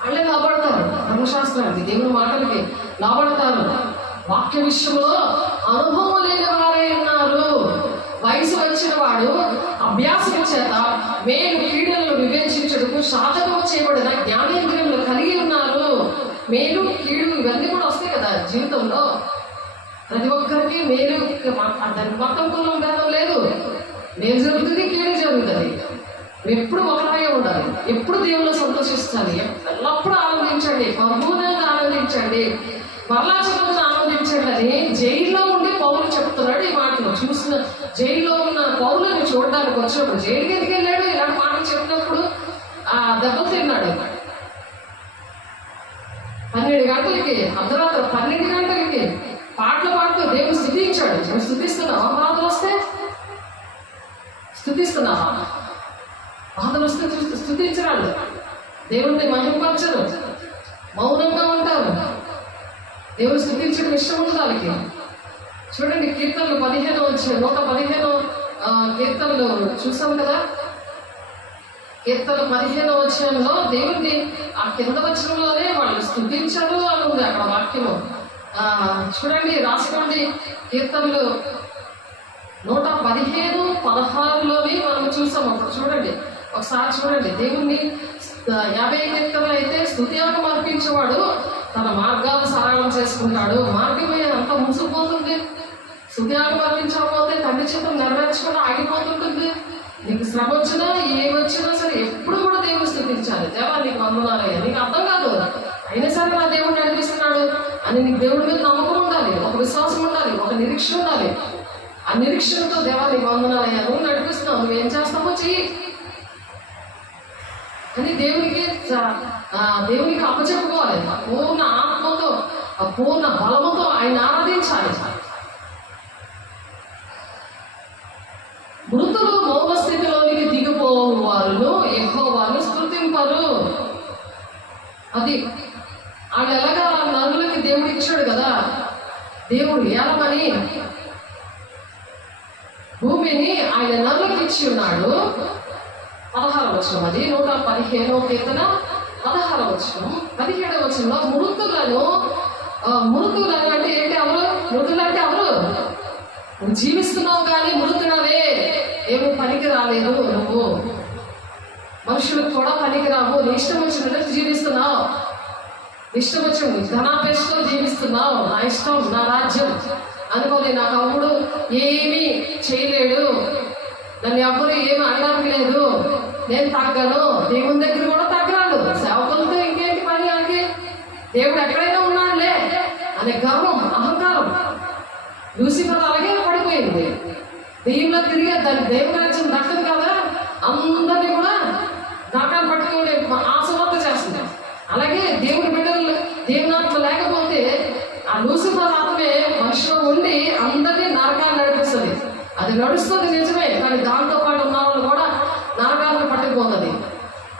వాళ్ళే లోబడతారు ధర్మశాస్త్రానికి, దేవుని మాటలకి లోబడతారు. వాక్య విషయంలో అనుభవం లేని వారే ఉన్నారు. వయసు వచ్చిన వాడు అభ్యాసం చేత మేలు కీడులను వివేచించడానికి సాధకము చేయబడిన జ్ఞానేంద్రియములు కలిగి ఉన్నారు. మేలు కీడు ఇవన్నీ కూడా వస్తాయి కదా జీవితంలో. ప్రతి ఒక్కరికి మేలు, దానికి మొత్తం కులం భేదం లేదు. మేలు జరుగుతుంది, కీడు జరుగుతుంది. ఎప్పుడు ఒకలాగే ఉండాలి, ఎప్పుడు దేవుళ్ళు సంతోషిస్తాలి, ఎల్లప్పుడూ ఆనందించండి, బహునంగా ఆనందించండి, మరలా చెప్పుకుని ఆనందించండి అని జైల్లో ఉండి పౌలు చెప్తున్నాడు ఈ మాటలు. చూసిన జైల్లో ఉన్న పౌలుని చూడడానికి వచ్చినప్పుడు, జైలుకి ఎందుకు వెళ్ళాడు? ఇలాంటి మాటలు చెప్పినప్పుడు దెబ్బలు తిన్నాడు. 12 గంటలకి, అర్ధరాత్రి 12 గంటలకి పాటలు పాడుతూ దేవుని స్తుతించాడు. నువ్వు స్తుతిస్తున్నావా? బాధలు వస్తే స్తుతిస్తున్నావా? బాధలు వస్తే స్తుతించరాడు, దేవుడిని మహిమపరచరు, మౌనంగా ఉంటారు. దేవుడు స్తుతించడం ఇష్టం ఉంది వాళ్ళకి. చూడండి, కీర్తనలు 15 వచ్చాయి, 115 కీర్తనలు చూసాం కదా. కీర్తన 15 వచనంలో దేవుడిని ఆ కింద వచనంలోనే వాళ్ళు స్తుతించరు అని ఉంది అక్కడ వాక్యము. చూడండి, రాసుకోండి. కీర్తనలు 115, 16లోని మనం చూసాము. అప్పుడు చూడండి, ఒకసారి చూడండి. దేవుణ్ణి 50 కీర్తనలు అయితే స్తుతియాగం అర్పించేవాడు తన మార్గాలు సరళం చేసుకుంటాడు. మార్గమే అంత ముసుకుపోతుంది. స్తుతియాగం అర్పించకపోతే తండ్రి చిత్తం నెరవేర్చుకోవడం ఆగిపోతుంటుంది. నీకు శ్రమ వచ్చినా ఏమొచ్చినా సరే ఎప్పుడు కూడా దేవుని స్తుతించాలి. దేవా నీకు వందనాలయ్యా, నీకు అర్థం కాదు అయినా సరే నా దేవుడు నడిపిస్తున్నాడు అని నీకు దేవుడి మీద నమ్మకం ఉండాలి, ఒక విశ్వాసం ఉండాలి, ఒక నిరీక్షణ ఉండాలి. ఆ నిరీక్షణతో దేవా నీకు వందనాలయ్యా, నువ్వు నడిపిస్తున్నావు, నువ్వేం చేస్తావో చెయ్యి అని దేవునికి అప్పచెప్పుకోవాలి. పూర్ణ ఆత్మతో, పూర్ణ బలముతో ఆయన ఆరాధించాలి. మృతులు మౌన స్థితిలోనికి దిగిపోవారు యెహోవాను స్తుతింపరు. అది వాళ్ళు ఎలాగా నరులకి దేవుడు ఇచ్చాడు కదా, దేవుడు ఏలమని భూమిని ఆయన నరులకు ఇచ్చి ఉన్నాడు. 16వ వచనం, అది 115వ కీర్తన 16వ వచనం. 17వ వచనంలో మృతులను అంటే ఏంటి? ఎవరు మృతులు అంటే ఎవరు? నువ్వు జీవిస్తున్నావు కానీ మృతునవే, ఏమో పనికి రాలేదు, నువ్వు మనుషులకు కూడా పనికి రావు, నీ ఇష్టం వచ్చినట్టు జీవిస్తున్నావు, ఇష్టం వచ్చింది ధనాపేక్షతో జీవిస్తున్నావు, నా ఇష్టం నా రాజ్యం అనుకోని నా తమ్ముడు ఏమీ చేయలేడు, నన్ను ఎవరు ఏమి అనడానికి లేదు, నేను తగ్గను, దేవుని దగ్గర కూడా తగ్గరాడు, సేవకులతో ఇంకేంటి పని, అలాగే దేవుడు ఎక్కడైనా ఉన్నాడులే అనే గర్వం, అహంకారం లూసిఫర్ అలాగే పడిపోయింది. దెయ్యంలో తిరిగే దాని దేవుని రాజ్యం దక్కదు కదా, అందరినీ కూడా దాకాలు పట్టుకునే ఆశమత చేస్తుంది. అలాగే దేవుడి బిడ్డలు దేవునాత్మ లేకపోతే ఆ లూసిఫర్ ఆత్మే మనిషిలో ఉండి అందరినీ నరకాన్ని నడిపిస్తుంది. అది నడుస్తుంది నిజమే, కానీ దాంతో పాటు ఉన్న వాళ్ళు కూడా నరకాలను పట్టుకుపోతుంది.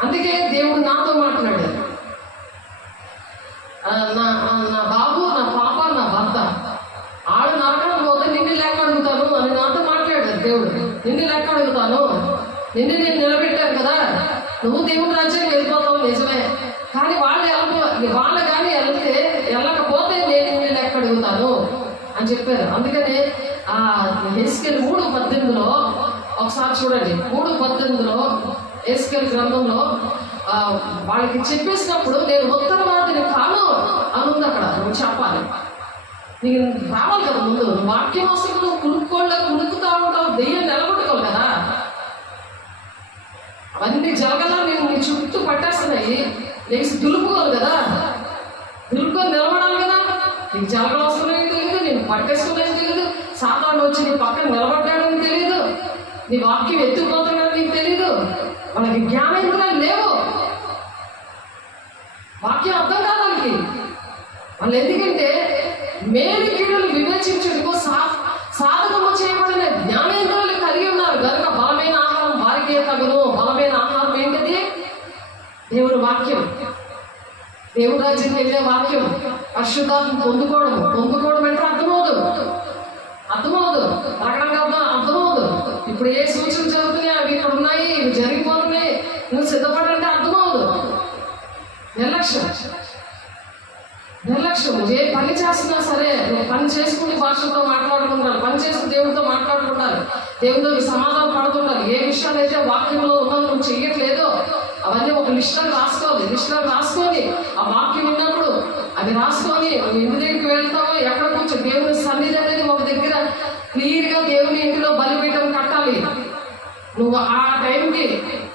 అందుకే దేవుడు నాతో మాట్లాడాడు, నా బాబు, నా పాప, నా భర్త ఆడు నరకడం పోతే నిన్ను లెక్క అడుగుతాను అని నాతో మాట్లాడాడు దేవుడు. నిన్ను లెక్క అడుగుతాను, నిన్ను నేను నిలబెట్టాను కదా, నువ్వు దేవుని రాజ్యానికి వెళ్ళిపోతావు నిజమే, కానీ వాళ్ళు కానీ వెళ్ళకపోతే నేను నిన్ను లెక్క అడుగుతాను అని చెప్పారు. అందుకనే ఎస్కేల్ 3:18 ఒకసారి చూడండి. 3:18 ఎస్కేల్ గ్రంథంలో వాళ్ళకి చెప్పేసినప్పుడు నేను ఉత్తరవాదిని కాను అనుంది. అక్కడ నువ్వు చెప్పాలి, నీకు రావాలి కదా ముందు, వాక్యం వస్తుంది, నువ్వు కునుకుతా ఉంటావు, దెయ్యం నిలబెట్టుకోవాలి కదా, అవన్నీ జరగలా నేను నీ చుట్టూ పట్టేస్తున్నాయి, లేచి దులుపుకోవాలి కదా, దులుపుకొని నిలబడాలి కదా, నీకు జరగడం వస్తున్నాయని తెలియదు, నేను పట్టేసుకున్నాయని తెలియదు, సాతాను వచ్చి నీ పక్కన నిలబడ్డాడని తెలియదు, నీ వాక్యం ఎత్తుకుపోతున్నాడని నీకు తెలియదు, వాళ్ళకి జ్ఞానేంద్రాలు లేవు, వాక్యం అర్థం కాదు వాళ్ళకి. వాళ్ళు ఎందుకంటే మేలు కీడులు వివేచించుటకు సాధకము చేయబడిన జ్ఞానేంద్రాలు కలిగి ఉన్నారు కనుక బలమైన ఆహారం వారికే తగును. బలమైన ఆహారం ఏంటిది? దేవుని వాక్యం, దేవుడి రాజ్యం వెళ్ళే వాక్యం, పరిశుద్ధాత్మ పొందుకోవడం అంటే అర్థమవుదు, అర్థమవుదు. ఇప్పుడు ఏ సూచనలు జరుగుతున్నాయి, అవి ఇక్కడ ఉన్నాయి, ఇవి జరిగిపోతున్నాయి, నువ్వు సిద్ధపడంటే అర్థమవుదు. నిర్లక్ష్యం. ఏ పని చేస్తున్నా సరే నువ్వు పని చేసుకుని భాషతో మాట్లాడుకుంటాను, పని చేసుకుని దేవుడితో మాట్లాడుకుంటాను, దేవుడితో సమాధానం పడుతుండాలి. ఏ విషయాలు అయితే వాక్యంలో ఉన్నది నువ్వు చెయ్యట్లేదో అవన్నీ ఒక లిస్టులో రాసుకొని ఆ వాక్యం విన్నప్పుడు అది రాసుకొని నువ్వు ఇంటి దగ్గరికి వెళ్తావో ఎక్కడ కూర్చో దేవుని సన్నిధి నువ్వు ఆ టైంకి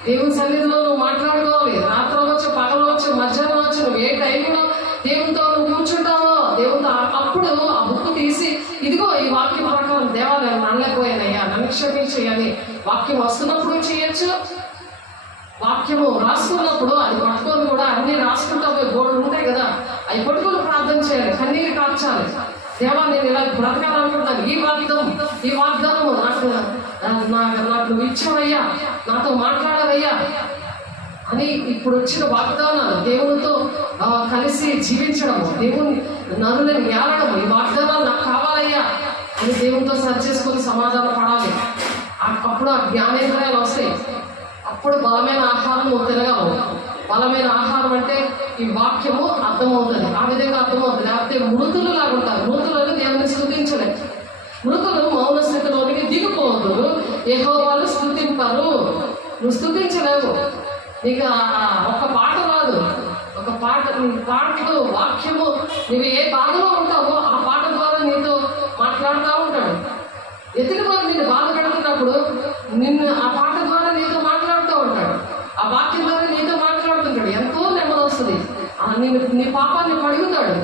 దేవుని సన్నిధిలో నువ్వు మాట్లాడుకోవాలి. రాత్రి అవ్వచ్చు, పగలు అవ్వచ్చు, మధ్యాహ్నం అవ్వచ్చు, నువ్వు ఏ టైంలో దేవునితో నువ్వు కూర్చుంటావో దేవునితో అప్పుడు ఆ బుక్ తీసి ఇదిగో ఈ వాక్యం ప్రకారం దేవా నేను నడలేకపోయానయ్యా, నన్ను క్షమించని వాక్యం వస్తున్నప్పుడు చేయొచ్చు. వాక్యము రాసుకున్నప్పుడు అది పట్టుకొని కూడా అన్ని రాసుకుంటా పోయి గోడలు ఉంటాయి కదా, అవి పట్టుకొని ప్రార్థన చేయాలి, కన్నీరు కార్చాలి. దేవా నేను ఇలా బ్రతకాలనుకుంటున్నాను, ఈ వాగ్దానము నాకు నువ్వు ఇచ్చావయ్యా, నాతో మాట్లాడవయ్యా అని ఇప్పుడు వచ్చిన వాగ్దానాలు దేవునితో కలిసి జీవించడము, దేవుని నరులని ఏలడము, ఈ వాగ్దానాలు నాకు కావాలయ్యా అని దేవునితో సరి చేసుకొని సమాధానం పడాలి. అప్పుడు ఆ జ్ఞానేంద్రియాలు వస్తాయి. అప్పుడు బలమైన ఆహారం తినగలవు. బలమైన ఆహారం అంటే ఈ వాక్యము అర్థమవుతుంది, ఆ విధంగా అర్థమవుతుంది. లేకపోతే మృతులు లాగుంటారు. మృతులను దేవుని స్తుతించలేదు. మృతులు మౌన స్థితిలోనికి దిగిపోవద్దు, యెహోవాను స్తుతింపరు. నువ్వు స్తుతించలేవు, నీకు ఒక పాట రాదు. ఒక పాటలో వాక్యము నువ్వు ఏ బాధలో ఉంటావో ఆ పాట ద్వారా నీతో మాట్లాడుతూ ఉంటాడు. ఎదుటి వారు నిన్ను బాధ పెడుతున్నప్పుడు నిన్ను ఆ పాట ద్వారా నీతో మాట్లాడుతూ ఉంటాడు, ఆ వాక్యం ద్వారా నీతో మాట్లాడుతుంటాడు. ఎంతో నెమ్మది వస్తుంది. నీ పాపాన్ని కడుగుతాడు,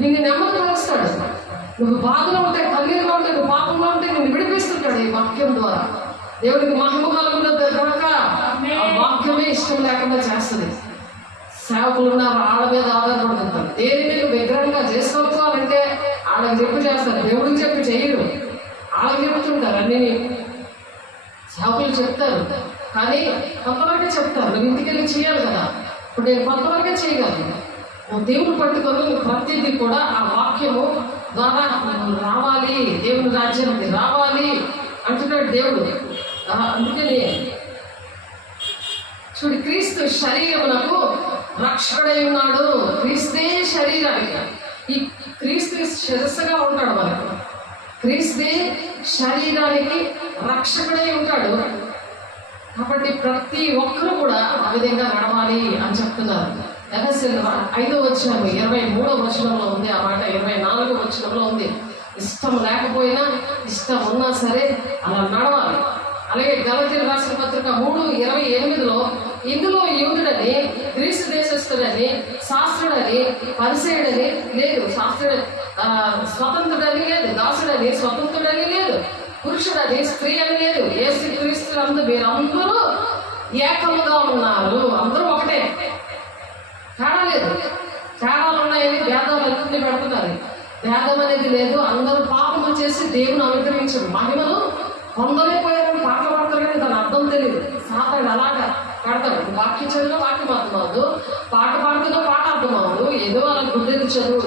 నిన్ను నెమ్మది పరుస్తాడు. నువ్వు బాధలో ఉంటే, కన్నీరులో ఉంటే, నువ్వు పాపంలో ఉంటే నిన్ను విడిపిస్తుంటాడు ఈ వాక్యం ద్వారా. దేవుడికి మహిమ కలుగుతుంది కనుక ఆ వాక్యమే ఇష్టం లేకుండా చేస్తుంది. సేవకులు ఉన్నారు, ఆడ మీద ఆధారపడుతుంటారు. దేనిని విగ్రహంగా చేసుకోవాలంటే ఆడకి చెప్పి చేస్తారు, దేవుడికి చెప్పి చేయరు. ఆడకి చెప్తుంటారు అన్ని. సేవకులు చెప్తారు కానీ కొంతవరకే చెప్తారు. నువ్వు ఇంటికెళ్ళి చేయాలి కదా. ఇప్పుడు నేను కొంతవరకే చేయగలను. దేవుడు పట్టుకొని ప్రతిదీ కూడా ఆ వాక్యము ద్వారా రావాలి, దేవుని రాజ్యానికి రావాలి అంటున్నాడు దేవుడు. అందుకని చూడు, క్రీస్తు శరీరమునకు రక్షకుడై ఉన్నాడు. క్రీస్తే శరీరానికి, ఈ క్రీస్తు శిరస్సుగా ఉంటాడు మనకు. క్రీస్తే శరీరానికి రక్షకుడై ఉంటాడు. కాబట్టి ప్రతి ఒక్కరు కూడా ఆ విధంగా నడవాలి అని చెప్తున్నారు. ఎఫెసీయులు 5వ వచనం 23వ వచనంలో ఉంది ఆ మాట, 24వ వచనంలో ఉంది. ఇష్టం లేకపోయినా ఇష్టం ఉన్నా సరే అలా నడవాలి. అలాగే గలతీయులకు రాసిన పత్రిక 3:28లో ఇందులో యూదుడని, గ్రీసు దేశస్థుడని, శాస్త్రుడని, పరిసేయుడని లేదు, శాస్త్రుడు స్వతంత్రుడని లేదు, దాసుడని స్వతంత్రుడని లేదు, పురుషుడని స్త్రీ అని లేదు, యేసు క్రీస్తులందు మీరందరూ ఏకముగా ఉన్నారు. అందరూ ఒకటే, తేడా లేదు. తేడాలు ఉన్నాయని భేదాలు అన్ని పెడుతున్నారు. భేదం అనేది లేదు. అందరూ పాపము చేసి దేవుని అనుగ్రహించరు. మహిమను పొందలేకపోయారని పాటలు పడతారు కానీ దాని అర్థం తెలియదు. సాతాడు అలాగా పెడతాడు. వాక్యం చదివిన వాక్యం అర్థమవుదు, పాట పాడుతున్న పాట అర్థమవుదు. ఏదో అలా గుడ్డెది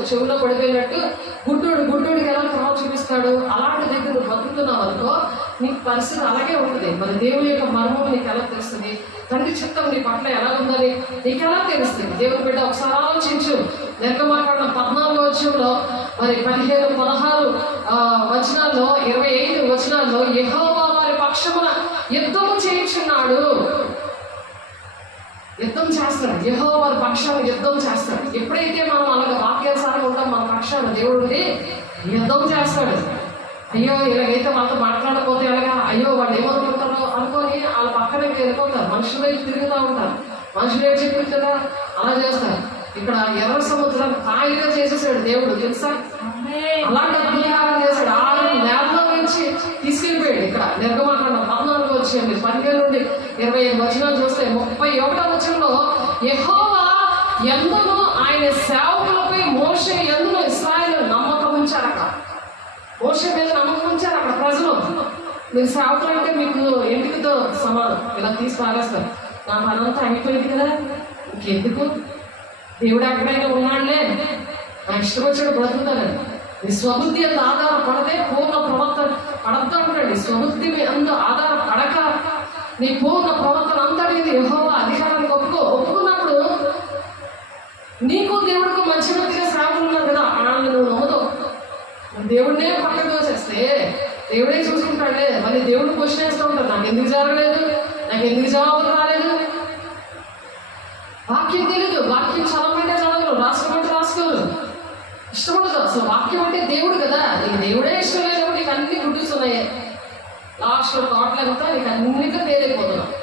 చెవులో పడిపోయినట్టు గుడ్డోడికి ఎలా ప్రభావం చూపిస్తాడు. అలాంటి దగ్గర నువ్వు బతుకుతున్నావు అనుకో, నీకు పరిస్థితి అలాగే ఉంటుంది. మరి దేవుని యొక్క మర్మం నీకు ఎలా తెలుస్తుంది, తండ్రి చిత్తం నీ పట్ల ఎలా ఉందని నీకు ఎలా తెలుస్తుంది. దేవుని బిడ్డ ఒకసారి ఆలోచించు. నిర్గమాకాండం 14వ వచనంలో, మరి 15, 16 వచనాల్లో, 25 వచనాల్లో యెహోవా వారి పక్షమున యుద్ధము చేయించున్నాడు. యుద్ధం చేస్తాడు. యెహోవా వారి పక్షాన్ని యుద్ధం చేస్తాడు. ఎప్పుడైతే మనం అలాగ వాక్యానుసారంగా ఉంటాం, మన పక్షాన్ని దేవుడు యుద్ధం చేస్తాడు. అయ్యో ఇలాగైతే వాళ్ళతో మాట్లాడకపోతే ఎలాగా, అయ్యో వాళ్ళు ఏమనుకుంటారో అనుకొని వాళ్ళ పక్కన వెళ్ళిపోతారు. మనుషుల వైపు తిరుగుతూ ఉంటారు. మనుషులు ఏం చెప్పింటారా అలా చేస్తారు. ఇక్కడ ఎర్ర సముద్రం ఖాళీగా చేసేసాడు దేవుడు, తెలుసా? అలాంటి అద్భుతాలు చేశాడు. 6 నెలల నుంచి తీసుకెళ్ళిపోయాడు. ఇక్కడ నిర్గమాకాండం 14వ వచనం 15 నుండి 25 వచనాలు చూస్తే 31వ వచనంలో యెహోవా యందును ఆయన సేవకులపై మోషే యందును ఇశ్రాయేలు నమ్మకం ఉంచారట. మోషే మీద నమ్మకం ఉంచారు అక్కడ ప్రజలు. మీరు సేవకులు అంటే మీకు ఇంటికితో సమానం, ఇలా తీసి పారేస్తారు. నా పనంతా అయిపోయింది కదా, ఇంకెందుకు, దేవుడు ఎక్కడైనా ఉన్నాడులే, నా ఇష్టం వచ్చాడు బ్రతుకుతానని. నీ స్వబుద్ధి అంత ఆధారపడదే పూర్ణ ప్రవర్తన పడతా ఉంటాడు. స్వబుద్ధి అందు ఆధారపడక నీ పూర్ణ ప్రవర్తన అంతటిది యెహోవా అధికారానికి ఒప్పుకున్నప్పుడు నీకు దేవుడికి మంచి వ్యక్తిగా సేవకులు ఉన్నారు కదా, ఆనందం నువ్వు నమ్ముతావు. దేవుడినే పక్కకు వచ్చేస్తే దేవుడే చూసుకుంటాడే. మళ్ళీ దేవుడు క్వశ్చన్ వేస్తూ ఉంటాడు, నాకు ఎందుకు జరగలేదు, నాకు ఎందుకు జవాబులు రాలేదు. వాక్యం తెలీదు, వాక్యం చదవమంటే చదవరు, రాసుకోమంటే రాసుకోరు, ఇష్టం ఉండదు. అసలు వాక్యం అంటే దేవుడు కదా, నీకు దేవుడే ఇష్టం లేనప్పుడు నీకు అన్ని గుడ్డిస్తున్నాయి. లాస్ట్ ద్రాక్ష తోటలంతా నీకు అన్నిటిగా తేలిపోతున్నావు.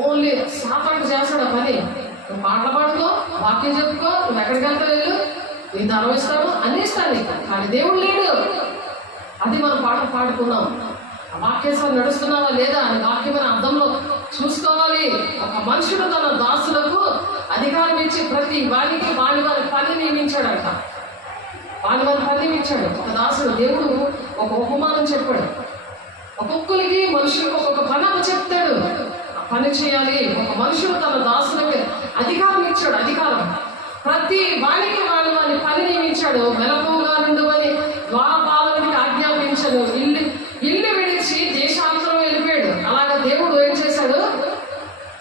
ఓన్లీ సాతాను చేస్తాడు ఆ పని. నువ్వు పాటలు పాడుకో, వాక్యం చెప్పుకో, నువ్వు ఎక్కడికి వెళ్తా వెళ్ళు, నీ ధనం ఇస్తాను, అన్నీ ఇస్తాను నీకు. కానీ దేవుడు లేడు. అది మనం పాటలు పాడుకున్నాం. ఆ వాక్యాన్ని నడుస్తున్నావా లేదా అని వాక్యమైన అర్థంలో చూసుకోవాలి. ఒక మనుషుడు తన దాసులకు అధికారం ఇచ్చి ప్రతి వారికి వారి పని నియమించాడట. వారి పని నియమించాడు. ఒక దాసుడు దేవుడు ఒక ఉపమానం చెప్పాడు. ఒక్కొక్కరికి మనుషులకు ఒక్కొక్క పని చెప్తాడు. పని చేయాలి. ఒక మనుషుడు తన దాసులకు అధికారం ఇచ్చాడు. అధికారం ప్రతి వారికి వారి పని నియమించాడు. మెలకువగా నుండమని ద్వారపాలకునికి ఆజ్ఞాపించాడు. ఇల్లు విడిచి దేశాంతరం వెళ్ళిపోయాడు. అలాగా దేవుడు ఏం చేశాడు?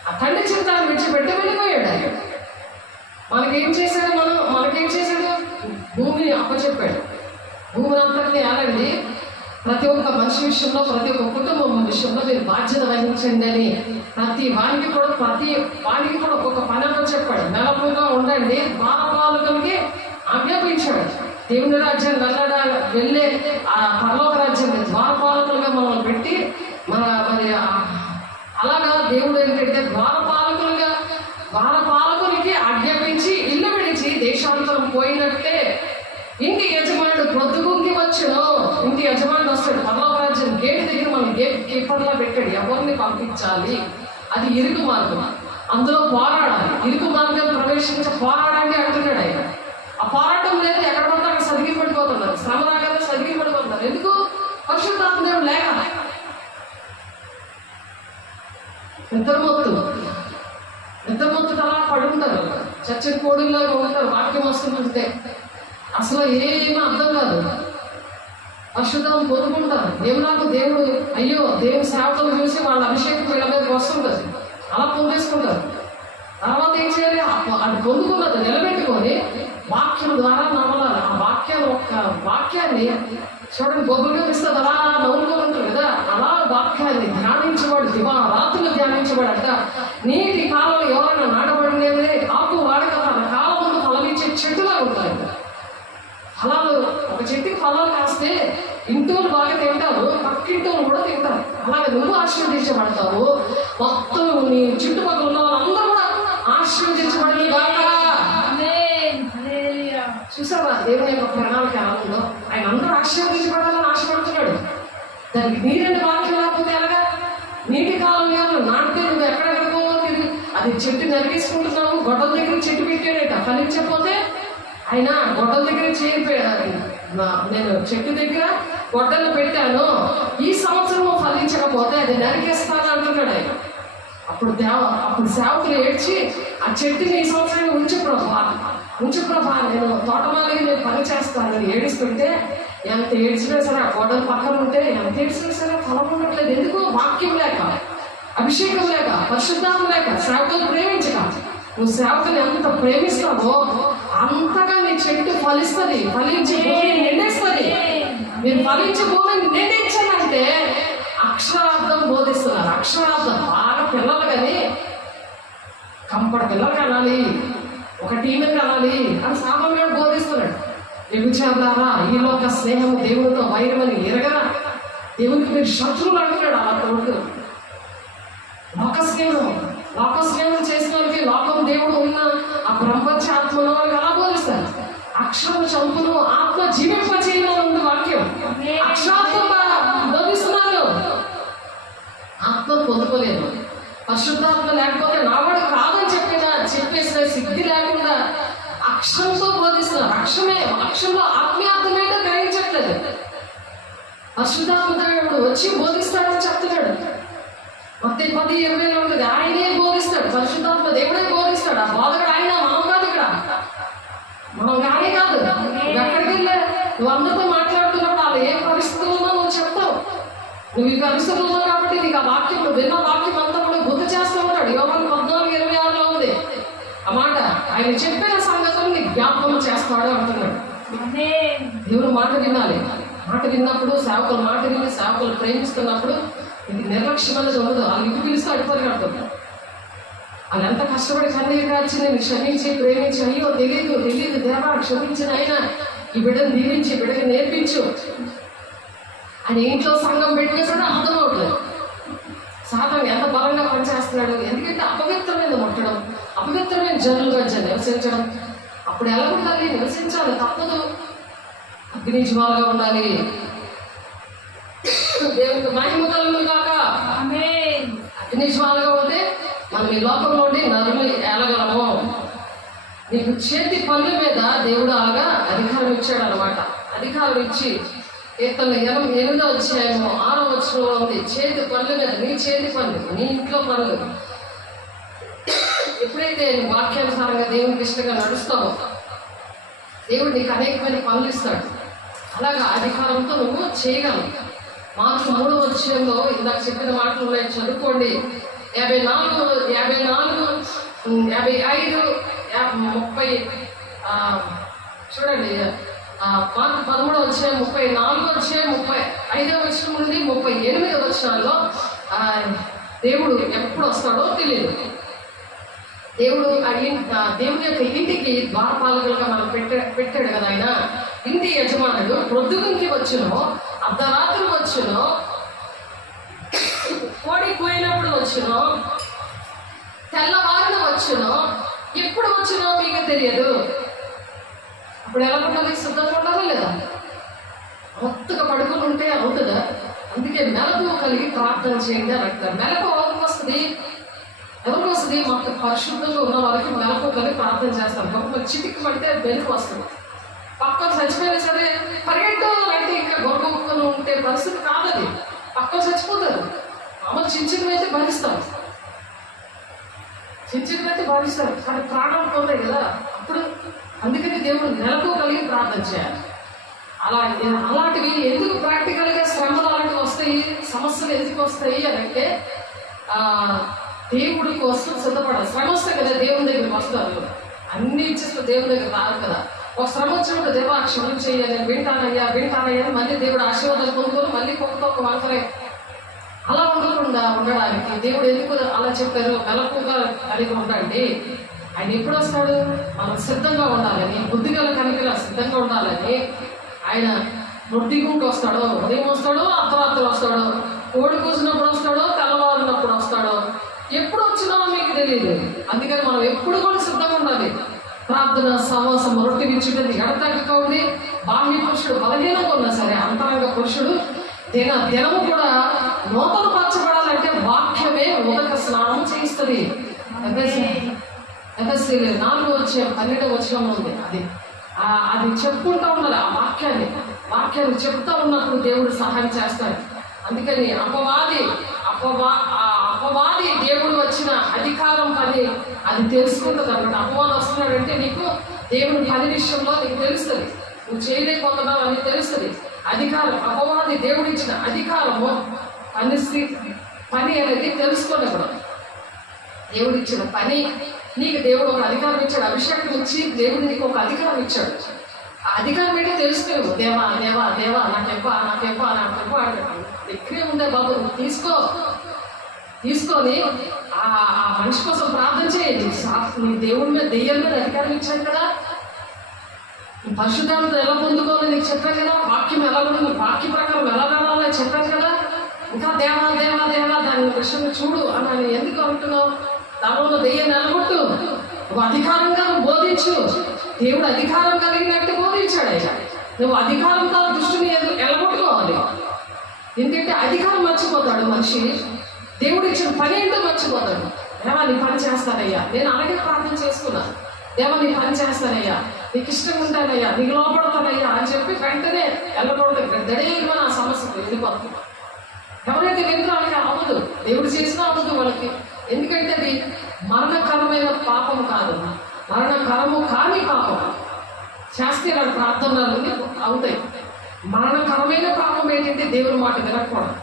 ఆ తండ్రి చిత్తాన్ని విడిచిపెట్టి వెళ్ళిపోయాడు. మనకేం చేశాడు? మనకేం చేశాడు? భూమిని అప్పచెప్పాడు. భూమిని అంతటిని ఏలండి. ప్రతి ఒక్క మనిషి విషయంలో, ప్రతి ఒక్క కుటుంబం విషయంలో మీరు బాధ్యత వహించండి అని ప్రతి వానికి కూడా ఒక్కొక్క పని చెప్పాడు. మెలకువగా ఉండండి. ద్వారపాలకులకి ఆజ్ఞాపించాడు. దేవుని రాజ్యాన్ని వెళ్ళే ఆ పరలోక రాజ్యాన్ని ద్వారపాలకులుగా మనల్ని పెట్టి మరి అలాగా దేవుడు ఏంటంటే ద్వారపాలకులకి ఆజ్ఞాపించి ఇల్లు విడిచి దేశాంతరం పోయినట్లే ఇంటి యజమానుడు పొద్దుగుంకి వచ్చును. ఇంటి యజమానుడు వస్తాడు. పరలోక రాజ్యం గేట్ దగ్గర మనం గేట్ కీపర్లా పెట్టాడు. ఎవరిని పంపించాలి? అది ఇరుకు మార్గం. అందులో పోరాడాలి. ఇరుకు మార్గం ప్రవేశించి పోరాడండి అంటున్నాడు ఆయన. ఆ పోరాటం లేదు. ఎక్కడ పడితే అక్కడ సదిగి పడిపోతున్నారు. శ్రమ రాగానే సదిగి పడిపోతున్నారు. ఎందుకు? పరిశుద్ధాత్మ దేవుడు లేక. నిద్రమొత్తు అలా పడుంటారు. చచ్చని కోడుల్లాగా ఉంటారు. వాక్యం వస్తుంటే అసలు ఏమీ అర్థం కాదు. పరిశుద్ధం పొందుకుంటారు. దేవుడు అయ్యో దేవుని సేవకులు చూసి వాళ్ళ అభిషేకం వీళ్ళ మీదకి వస్తుంటుంది. అలా పొందేసుకుంటారు. తర్వాత ఏం చేయాలి? అది పొందుకున్నది నిలబెట్టుకొని వాక్యం ద్వారా నమ్మలాలి. ఆ వాక్యాన్ని చూడండి, బొబ్బులుగా ఇస్తుంది. అలా నవ్వులుకొని ఉంటారు కదా. అలా వాక్యాన్ని ధ్యానించబడు. దివారాత్రులు ధ్యానించబడట. నీటి కాలంలో ఎవరైనా నాటబడినదే ఆకు వాడక తన కాలం ముందు ఫలమిచ్చే చెట్టులా ఉంటాయి. ఫలాలు ఒక చెట్టుకి ఫలాలు కాస్తే ఇంటోళ్ళు బాగా తింటారు, పక్కింటోళ్ళు కూడా తింటారు. అలాగే నువ్వు ఆశీర్వదించబడతావు. మొత్తం నీ చుట్టుపక్కల ఉన్న వాళ్ళందరూ కూడా ఆశీర్వదించబడి చూసావా? దేవుని యొక్క ప్రణాళిక ఆనందంలో ఆయన అందరూ ఆశీర్వదించబడాలని ఆశపడుతున్నాడు. దానికి నీరండి వాక్యం లేకపోతే ఎలాగా? నీటి కాలం నాటితే నువ్వు ఎక్కడెక్కడికో తిరిగి అది చెట్టు నరిగేసుకుంటున్నావు. గొడవ దగ్గర చెట్టు పెట్టాడట. ఫలించకపోతే ఆయన గొడ్డల దగ్గర చేరిపోయాడు. నేను చెట్టు దగ్గర గొడ్డలు పెట్టాను, ఈ సంవత్సరం ఫలించకపోతే అది నరికేస్తాను అంటున్నాడు ఆయన. అప్పుడు సేవకులు ఏడ్చి ఆ చెట్టుని ఈ సంవత్సరం ఉంచు ప్రభా నేను తోటమాలికి నేను పని చేస్తానని ఏడుస్తుంటే ఎంత ఏడ్చినా సరే ఆ గొడ్డలు పక్కన ఉంటే ఎంత ఏడ్చినా సరే ఫలం ఉండట్లేదు. ఎందుకు? వాక్యం లేక, అభిషేకం లేక, పరిశుద్ధాత్మ లేక, సేవకులు ప్రేమించక. నువ్వు సేవకులు ఎంత ప్రేమిస్తావో అంతగా నీ చెట్టు ఫలిస్తుంది. ఫలించి భూమిని నిండేస్తుంది. మీరు ఫలించి భూమిని నిండించాలంటే అక్షరార్థం బోధిస్తున్నారు. అక్షరార్థం బాగా పిల్లలు కానీ కంపడి పిల్లలు కనాలి, ఒక టీం కనాలి అని సామాన్యుడు బోధిస్తున్నాడు. వ్యభిచారులారా, ఈ లోక స్నేహం దేవుడితో వైరమని ఎరగరా, దేవునికి మీరు శత్రువులు అంటున్నాడు. అలా తోడు లోకస్నేహం చేసిన వాళ్ళకి లోకం దేవుడు ఉన్న ఆ బ్రహ్మచ ఆత్మను వాళ్ళకి అలా బోధిస్తారు. అక్షరం చంపును ఆత్మ జీవింపచేయడం ఉంది వాక్యం. అక్షరాత్మ బోధిస్తున్నారు. ఆత్మ పొందుకోలేదు. పరిశుద్ధాత్మ లేకపోతే నావాడు కాదని చెప్పేసిన సిద్ధి లేకుండా అక్షరంతో బోధిస్తున్నారు. అక్షరంలో ఆత్మీయాత్మేటో గ్రహించట్లేదు. పరిశుద్ధాత్మ దేవుడు వచ్చి బోధిస్తాడని చెప్తున్నాడు. మొత్తం 10:20 ఉంటుంది. ఆయనే బోధిస్తాడు. పరిశుద్ధాత్మ దేవుడే బోధిస్తాడు. ఆ బోధకుడు ఆయన, మనం కాదు. ఇక్కడ మనం కానీ కాదు. ఎక్కడికి వెళ్ళా నువ్వు అందరితో మాట్లాడుతున్నప్పుడు వాళ్ళు ఏ పరిస్థితుల్లో నువ్వు చెప్తావు. నువ్వు ఈ పరిస్థితుల్లో కాబట్టి నీకు ఆ వాక్యం, నువ్వు విన్న వాక్యం అంతా కూడా గుర్తు చేస్తూ ఉంటాడు. యోహాను 14:26 ఉంది ఆ మాట. ఆయన చెప్పిన సంగతులు నీ జ్ఞాపకం చేస్తాడు అంటున్నాడు. దేవుడు మాట వినాలి. మాట విన్నప్పుడు సేవకులు మాట విని సేవకులు ప్రేమిస్తున్నప్పుడు ఇది నిర్లక్ష్యం అనేది ఉండదు. వాళ్ళు ఇంటికి పిలిస్తే అడిపోయినట్టు వాళ్ళు ఎంత కష్టపడి కన్నీరు కాచి నేను క్షమించి ప్రేమించి, అయ్యో తెలియదు దేవా క్షమించిన అయినా ఈ బిడ్డను దీవించి బిడ్డకి నేర్పించు. ఆయన ఇంట్లో సంఘం పెట్టేసాడు, అర్థం అవట్లేదు. సాతాను ఎంత బలంగా పనిచేస్తున్నాడు. ఎందుకంటే అపవిత్రమైన ముట్టడం, అపవిత్రమైన జనుల మధ్య నివసించడం. అప్పుడు ఎలా ఉండాలి? నివసించాలి, తప్పదు. అగ్ని జ్వాలగా ఉండాలి. దేవునికి మహిమ కలుగును గాక. అగ్ని జ్వాలగా ఉంటే మనం ఈ లోకంలో ఉండి నరులు ఏలగలము. నీకు చేతి పనుల మీద దేవుడు అలాగా అధికారం ఇచ్చాడు అనమాట. అధికారం ఇచ్చి కీర్తన 8వ అధ్యాయము 6వ వచనంలో ఉంది, చేతి పనుల మీద, నీ చేతి పనులు, నీ ఇంట్లో పనులు. ఎప్పుడైతే నువ్వు వాక్యానుసారంగా దేవునికి ఇష్టంగా నడుస్తావో దేవుడు నీకు అనేకమైన పనులు ఇస్తాడు. అలాగా అధికారంతో నువ్వు చేయగలవు. మార్కు 3వ అధ్యాయంలో ఇందాక చెప్పిన మాటలు ఉన్నాయి, చదువుకోండి. 54, 55, 30 చూడండి. మార్కు 13వ అధ్యాయం 34వ అధ్యాయం 35వ వచనం నుండి 38వ వచనాల్లో దేవుడు ఎప్పుడు వస్తాడో తెలియదు. దేవుడు దేవుని యొక్క ఇంటికి ద్వారపాలకులుగా మనం పెట్టాడు కదా. ఆయన ఇంటి యజమానుడు ప్రొద్దుగుంకి వచ్చునో, అర్ధరాత్రి వచ్చునో, కోడి పోయినప్పుడు వచ్చునో, తెల్లవారిన వచ్చునో, ఎప్పుడు వచ్చునో మీకు తెలియదు. అప్పుడు ఎలా ఉండాలి? సిద్ధంగా ఉండాలి లేదా? మొత్తగా పడుకుని ఉంటే అవుతుందా? అందుకే మెలకు కలిగి ప్రార్థన చేయండి అని అంటారు. మెలకు ఎవరికి వస్తుంది? ఎవరికి వస్తుంది? మాకు పరిశుద్ధంగా ఉన్న వారికి మెలకు కలిగి ప్రార్థన చేస్తాం. గొప్ప చిటికి పడితే వెనుక వస్తుంది. పక్కన చచ్చిపోయినా సరే పరిగెట్టు అంటే ఇంకా గొప్పని ఉంటే పరిస్థితి కాదది. పక్కన చచ్చిపోతారు. మామూలు చిన్నదైతే భరిస్తారు, చిన్నదైతే భరిస్తారు, కానీ ప్రాణాలు పోతాయి కదా. అప్పుడు అందుకని దేవుడు నెలకు కలిగి ప్రార్థన చేయాలి. అలాంటివి ఎందుకు ప్రాక్టికల్గా శ్రమలు అలాంటివి వస్తాయి, సమస్యలు ఎందుకు వస్తాయి అని అంటే దేవుడి కోసం సిద్ధపడాలి. శ్రమ వస్తాయి కదా, దేవుని దగ్గరికి వస్తారు. అన్ని ఇచ్చేస్తే దేవుని దగ్గర రాదు కదా. ఒక శ్రమ వచ్చినప్పుడు దేవా క్షమం చేయాలి, వింటానయ్యా అని మళ్ళీ దేవుడు ఆశీర్వాదాలు పొందుకొని మళ్ళీ ఒక వంకరే. అలా ఉండకుండా ఉండడానికి దేవుడు ఎందుకు అలా చెప్పారు? మెలకుగా కలిగి ఉండండి. ఆయన ఎప్పుడు వస్తాడు? మనం సిద్ధంగా ఉండాలని, బుద్ధిగల కనుకగా సిద్ధంగా ఉండాలని. ఆయన రొట్టిగుంటూ వస్తాడో, ఉదయం వస్తాడో, అర్ధరాత్రి వస్తాడో, కోడి కూసినప్పుడు వస్తాడో, తెల్లవారినప్పుడు వస్తాడో, ఎప్పుడు వచ్చినా మీకు తెలియదు. అందుకని మనం ఎప్పుడు కూడా సిద్ధంగా ఉండాలి. ప్రార్థన, సహవాసం, రొట్టె విచ్చుటది ఎడతెగక ఉండి, బాహ్య పురుషుడు బలహీనంగా ఉన్నా సరే అంతరంగ పురుషుడు దినము కూడా నూతన పరచబడాలంటే వాక్యమే ఉదక స్నానం చేయిస్తుంది. ఎఫెసీ 4వ అధ్యాయం 12వ వచనంలో ఉంది. అది చెప్పుకుంటూ ఉండాలి. ఆ వాక్యాన్ని చెప్తా ఉన్నప్పుడు దేవుడు సహాయం చేస్తాడు. అందుకని అపవాది దేవుడు వచ్చిన అధికారం పని అది తెలుసుకుంటుంది అన్నమాట. అపవాదం వస్తున్నాడంటే నీకు దేవుని పని విషయంలో నీకు తెలుస్తుంది, నువ్వు చేయలేకపోతున్నావు అని తెలుస్తుంది. అధికారం, అపవాది దేవుడు ఇచ్చిన అధికారము పని అనేది తెలుసుకోలేకూడదు. దేవుడు ఇచ్చిన పని నీకు దేవుడు ఒక అధికారం ఇచ్చాడు. అభిషేకం ఇచ్చి దేవుడు నీకు ఒక అధికారం ఇచ్చాడు. ఆ అధికారం ఏంటో తెలుసుకోలేవు. దేవా దేవా దేవా నాకెవ్వా దగ్గరే ఉండే బాబు, తీసుకొని ఆ మనిషి కోసం ప్రార్థన చేయండి. నీ దేవుడి మీద, దెయ్యం మీద అధికారం ఇచ్చాను కదా, పరిశుద్ధాన్ని ఎలా పొందుకోవాలని నీకు చెప్పాను కదా, వాక్యం ఎలా ఉంటుంది, వాక్య ప్రకారం ఎలా నడాలని చెప్పాను కదా. ఇంకా దేవా దేవా దేవా దాని విషయం చూడు అని ఎందుకు అంటున్నావు? దానిలో దెయ్యాన్ని ఎలగొట్టు, నువ్వు అధికారంగా నువ్వు బోధించు. దేవుడు అధికారం కలిగినట్టు బోధించాడు. ఆయన నువ్వు అధికారంతో దృష్టిని ఎలగొట్టుకోవాలి. ఎందుకంటే అధికారం మర్చిపోతాడు మనిషి. దేవుడు ఇచ్చిన పని ఏంటో మర్చిపోతాడు. దేవా నీ పని చేస్తానయ్యా, నేను అలాగే ప్రార్థన చేసుకున్నాను. దేవా నీ పని చేస్తానయ్యా, నీకు ఇష్టంగా ఉంటానయ్యా, నీకు లోపడతానయ్యా అని చెప్పి వెంటనే వెళ్ళకూడదు. గడేగా నా సమస్యకు వెళ్ళిపోతుంది. ఎవరైతే వెనుక వాళ్ళకి అవ్వదు, దేవుడు చేసినా అవ్వదు వాళ్ళకి. ఎందుకంటే అది మరణకరమైన పాపం కాదు, మరణకరము కాని పాపం. చేస్తే వాడు ప్రార్థనలు అవుతాయి. మరణకరమైన పాపం ఏంటంటే దేవుని మాట వినకపోవడం.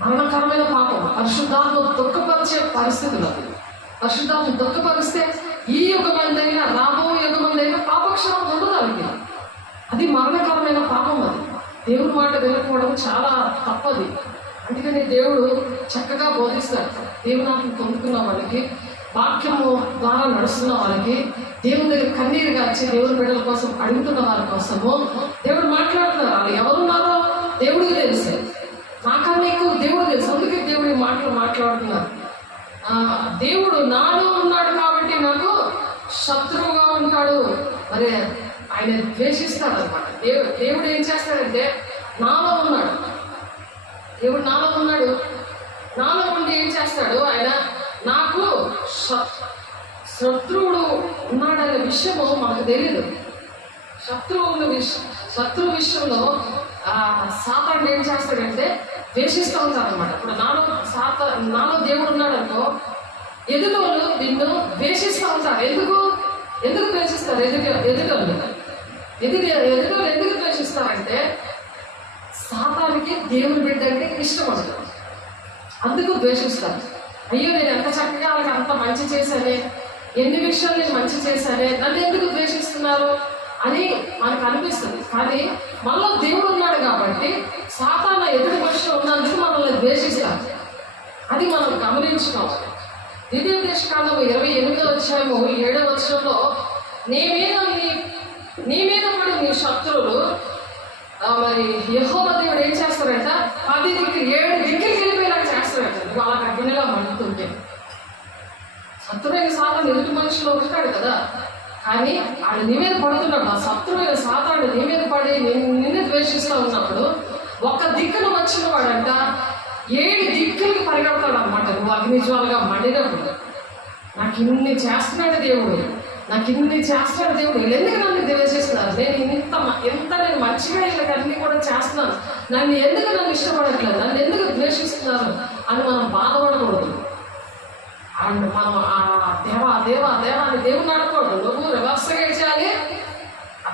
మరణకరమైన పాపం పరిశుద్ధాత్మ దుఃఖపరిచే పరిస్థితులు. అది పరిశుద్ధాత్మ దుఃఖపరిస్తే ఈ యుగమందైనా రాబో యుగమందైనా పాపక్షరం ఉండడానికి అది మరణకరమైన పాపం. అది దేవుని మాట వినకపోవడం చాలా తప్పది. అందుకని దేవుడు చక్కగా బోధిస్తాడు. దేవునాత్మ పొందుకున్న వాళ్ళకి, వాక్యము ద్వారా నడుస్తున్న వాళ్ళకి, దేవుని దగ్గర కన్నీరు గార్చి దేవుని బిడ్డల కోసం అడుగుతున్న వారి కోసము దేవుడు మాట్లాడుతున్నారు. వాళ్ళు ఎవరున్నారో దేవుడికి తెలుసు, నాకన్నా ఎక్కువ దేవుడు తెలుసు. అందుకే దేవుడి మాటలు మాట్లాడుతున్నాను. దేవుడు నాలో ఉన్నాడు కాబట్టి నాకు శత్రువుగా ఉంటాడు. మరి ఆయన ద్వేషిస్తాడు అనమాట. దేవుడు ఏం చేస్తాడంటే నాలో ఉన్నాడు, దేవుడు నాలో ఉన్నాడు. నాలో ఉండి ఏం చేస్తాడు, ఆయన నాకు శత్రువుడు ఉన్నాడనే విషయము మనకు తెలియదు. శత్రువు విషయంలో సాతానుడు ఏం చేస్తాడంటే ద్వేషిస్తూ ఉంటాడు అనమాట. ఇప్పుడు నాలో దేవుడు ఉన్నాడనుకో, ఎదుటోళ్ళు నిన్ను ద్వేషిస్తూ ఉంటారు. ఎందుకు ద్వేషిస్తారు? ఎదుటోళ్ళు ఎందుకు ద్వేషిస్తారంటే సాతానికి దేవుని బిడ్డ అంటే ఇష్టం ఉంటుంది, అందుకు ద్వేషిస్తారు. అయ్యో నేను ఎంత చక్కగా వాళ్ళకి అంత మంచి చేశానే, ఎన్ని విషయాలు నేను మంచి చేశానే, నన్ను ఎందుకు ద్వేషిస్తున్నారు అని మనకు అనిపిస్తుంది. కానీ మనలో దేవుడు ఉన్నాడు కాబట్టి సాతాను ఎదుటి మనిషి ఉన్నందుకు మనల్ని ద్వేషిస్తారు. అది మనం గమనించుకోవాలి. ద్వితీయోపదేశకాండం 28వ అధ్యాయము 7వ వచనంలో నీ మీద పడి నీ శత్రువులు మరి యెహోవా దేవుడు ఏం చేస్తారంట, 7 దిక్కులకి వెళ్ళిపోయేలా చేస్తారంట. నువ్వు అలా కఠినంగా మండుతుంటే శత్రువైన సాతాను ఎదుటి మనిషిలో ఉంటాడు కదా, కానీ ఆయన నీ మీద పడుతున్నాడు. ఆ శత్రువైన సాతాను నీ మీద పడి నిన్ను ద్వేషిస్తూ ఉన్నప్పుడు ఒక్క దిక్కున వచ్చిన వాడంట 7 దిక్కులకి పరిగెడతాడు అనమాట. నువ్వు అగ్నిజ్వాలుగా మండినప్పుడు నాకు ఇన్ని చేస్తున్నాడు దేవుడు, వీళ్ళు ఎందుకు నన్ను ద్వేషిస్తున్నారు, నేను ఎంత నేను మంచిగా వీళ్ళకి అన్ని కూడా చేస్తున్నాను, నన్ను ఇష్టపడట్లేదు, నన్ను ఎందుకు ద్వేషిస్తున్నారు అని మనం బాధపడకూడదు. అండ్ మనం దేవా అని దేవుని ఆడకూడదు. నువ్వు రివర్స్గా చేయాలి,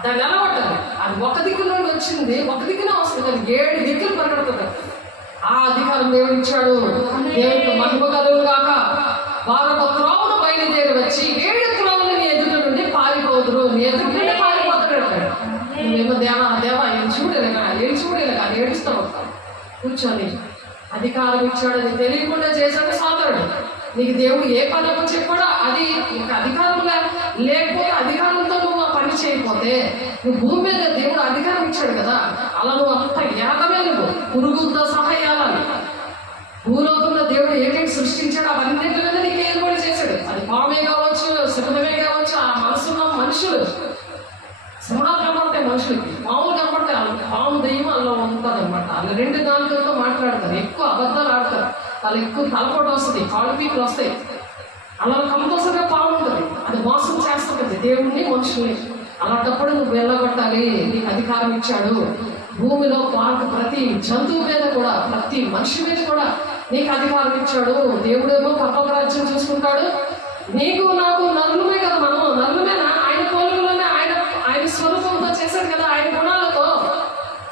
దాన్ని నిలబట్టాలి. అది ఒక దిక్కు నుండి వచ్చింది, ఒక దిక్కునే వస్తుంది, కానీ 7 దిక్కులు పరిగెడుతుంది. ఆ అధికారం దేవుడు ఇచ్చాడు. దేవుడికి మహిమ కలుగును గాక. వారు ఒక త్రోవను బయలుదేరి వచ్చి 7 త్రోవలని ఎదుట నుండి పారిపోదురు. నీ ఎదుటి నుండి పారిపోతాడు. నువ్వేమో దేవా ఏం చూడలే కానీ ఏడుస్తూ ఉంటావు. కూర్చొని అధికారం ఇచ్చాడని తెలియకుండా చేశాడు సాతానుడు. నీకు దేవుడు ఏ పదమో చెప్పాడో అది అధికారం లేకపోతే అధికారంతో నువ్వు ఆ పని చేయకపోతే నువ్వు భూమి మీద దేవుడు అధికారం ఇచ్చాడు కదా, అలా నువ్వు అంత ఏకమే నువ్వు పురుగులతో సహా ఏలాలి. భూలోకంలో దేవుడు ఏమేమి సృష్టించాడు అవన్నింటి మీద నీకు ఏర్పాటు చేశాడు. అది పామే కావచ్చు, సింహమే కావచ్చు. ఆ మనసున్న మనుషులు సింహాలు కనపడతాయి, మనుషులకి పాములు కనపడతాయి. పాము దెయ్యం అలా ఉంటుంది అనమాట. అలా 2 దానితో మాట్లాడతారు, ఎక్కువ అబద్ధాలు ఆడతారు, వాళ్ళు ఎక్కువ తలపోటు వస్తుంది, కాళ్ళు పీకులు వస్తాయి. అలా కంపల్సరిగా పాము ఉంటుంది, అది మోసం చేస్తుంది దేవుణ్ణి మనుషుల్ని. అలాంటప్పుడు నువ్వు వెళ్ళగొట్టాలి. నీకు అధికారం ఇచ్చాడు. భూమిలో ప్రతి జంతువు మీద కూడా, ప్రతి మనిషి మీద కూడా నీకు అధికారం ఇచ్చాడు. దేవుడేమో పరలోక రాజ్యం చూసుకుంటాడు. నీకు నాకు నరులమే కదా, మనం నరులమేనా? ఆయన పోలికలోనే ఆయన స్వరూపంతో చేశాడు కదా, ఆయన గుణాలతో.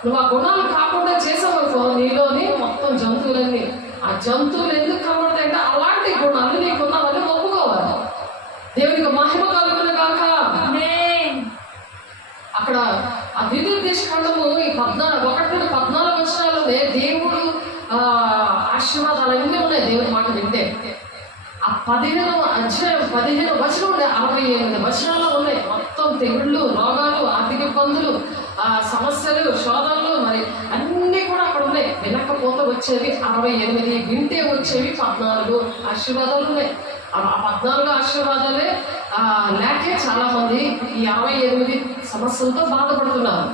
నువ్వు ఆ గుణాలు కాకుండా చేసావనుకో, నీలోని మొత్తం జంతువులన్నీ, ఆ జంతువులు ఎందుకు కనబడతాయంటే అలాంటి గుణాలు నీకున్నావని ఒప్పుకోవాలి. దేవునికి మహిమ కలుగును గాక. అక్కడ ఆ ద్వితీయోపదేశకాండము 1-14 వచనాలనే దేవుడు ఆశీర్వాదాలన్నీ ఉన్నాయి. దేవుని మాట వింటే ఆ 15వ అధ్యాయం 15వ వచనం ఉండే 68 వచనాల్లో ఉన్నాయి. మొత్తం తెగుళ్ళు, రోగాలు, ఆర్థిక ఇబ్బందులు, సమస్యలు, శోధనలు, మరి అన్నీ కూడా అక్కడ ఉన్నాయి. వినకపోతే వచ్చేవి 68, వింటే వచ్చేవి 14 ఆశీర్వాదాలు ఉన్నాయి. ఆ 14 ఆశీర్వాదాలే లేకే చాలా మంది ఈ 68 సమస్యలతో బాధపడుతున్నారు.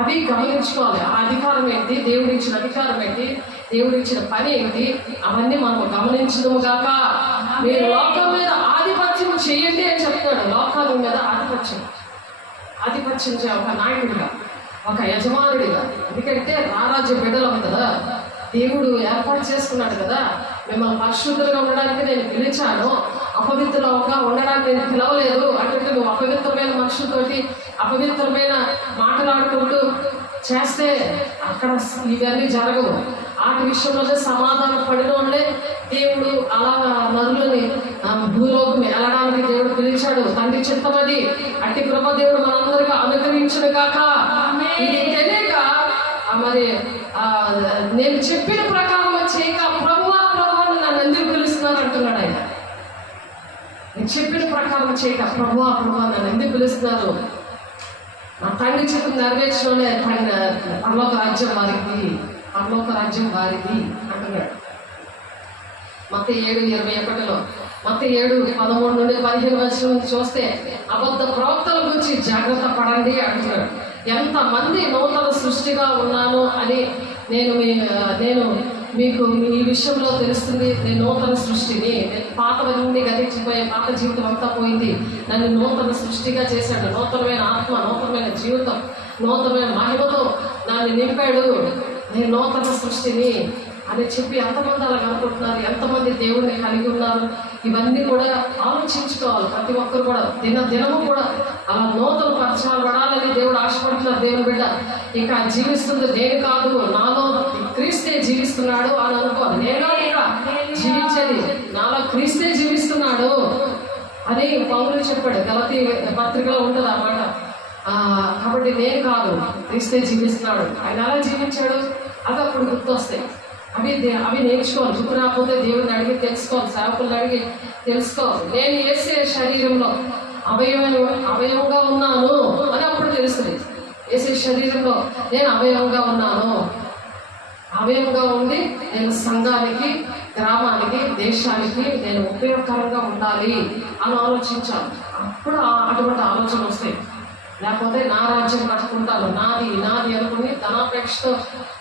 అవి గమనించుకోవాలి. ఆ అధికారం ఏంటి, దేవుడిచ్చిన అధికారం ఏంటి, దేవుడిచ్చిన పని ఏంటి, అవన్నీ మనం గమనించడము గాక. మీరు లోకం మీద ఆధిపత్యం చేయండి అని చెప్తాడు. లోకాల మీద ఆధిపత్యం ఒక నాయకుడిగా, ఒక యజమానుడిగా. ఎందుకంటే రారాజ్య బిడ్డలం కదా, దేవుడు ఏర్పాటు చేసుకున్నాడు కదా. మిమ్మల్ని పరిశుద్ధులుగా ఉండడానికి నేను పిలిచాను, అపవిత్రంగా ఉండడానికి నేను పిలవలేదు. అంటే నువ్వు అపవిత్రమైన మనుషులతోటి అపవిత్రమైన మాట్లాడుకుంటూ చేస్తే అక్కడ ఇవన్నీ జరగవు. వాటి విషయంలోనే సమాధానం పడిన వాళ్ళే దేవుడు అలా నరులని భూలోకం వెళ్ళడానికి దేవుడు పిలిచాడు. తండ్రి చిత్తమది. అట్టి కృప దేవుడు మనందరికీ అనుగ్రహించును గాక. ఇది తెలియక మరి నేను చెప్పిన ప్రకారం చేయక ప్రభువా నన్ను ఎందుకు పిలుస్తున్నారు అంటున్నాడు ఆయన. నేను చెప్పిన ప్రకారం చేయక ప్రభువా నన్ను ఎందుకు పిలుస్తున్నారు? నా తండ్రి చిత్తం నెరవేర్చడంలో పరలోక రాజ్యం వారికి, పరలోక రాజ్యం వారికి అంటున్నాడు. మత్తయి 7:21, మత్తయి 7:13-15 చూస్తే అబద్ధ ప్రవక్తల గురించి జాగ్రత్త పడండి అంటున్నాడు. ఎంతమంది నూతన సృష్టిగా ఉన్నాను అని నేను మీకు ఈ విషయంలో తెలుస్తుంది. నేను నూతన సృష్టిని, పాతవన్నీ గతించిపోయే పాత జీవితం అంతా పోయింది, నన్ను నూతన సృష్టిగా చేశాడు. నూతనమైన ఆత్మ, నూతనమైన జీవితం, నూతనమైన మహిమతో నన్ను నింపాడు. నేను నూతన సృష్టిని అని చెప్పి ఎంతమంది అలా అనుకుంటున్నారు? ఎంతమంది దేవుడిని కలిగి ఉన్నారు? ఇవన్నీ కూడా ఆలోచించుకోవాలి. ప్రతి ఒక్కరు కూడా దినము కూడా అలా నూతన పరచబడాలని దేవుడు ఆశపడుతున్నారు. దేవుని బిడ్డ ఇక జీవిస్తుంది నేను కాదు, నాలో క్రీస్తే జీవిస్తున్నాడు అని అనుకోవాలి. నేను ఇక జీవించేది నాలో క్రీస్తే జీవిస్తున్నాడు అని పౌలు చెప్పాడు. గలతీ పత్రికలో ఉంటుంది అన్నమాట. కాబట్టి నేను కాదు, క్రీస్తే జీవిస్తున్నాడు. ఆయన ఎలా జీవించాడు అది అప్పుడు గుర్తొస్తాయి. అవి నేర్చుకోవాలి. గుర్తు రాకపోతే దేవుడిని అడిగి తెలుసుకోవాలి, సేవకులను అడిగి తెలుసుకోవాలి. నేను యేసే శరీరంలో అవయవంగా ఉన్నాను అని అప్పుడు తెలుస్తుంది. యేసే శరీరంలో నేను అవయవంగా ఉన్నాను, అవయవంగా ఉండి నేను సంఘానికి, గ్రామానికి, దేశానికి నేను ఉపయోగకరంగా ఉండాలి అని ఆలోచించాలి. అప్పుడు అటువంటి ఆలోచన వస్తాయి. లేకపోతే నా రాజ్యం కట్టుకుంటాను, నాది నాది అనుకుని ధనాపేక్షతో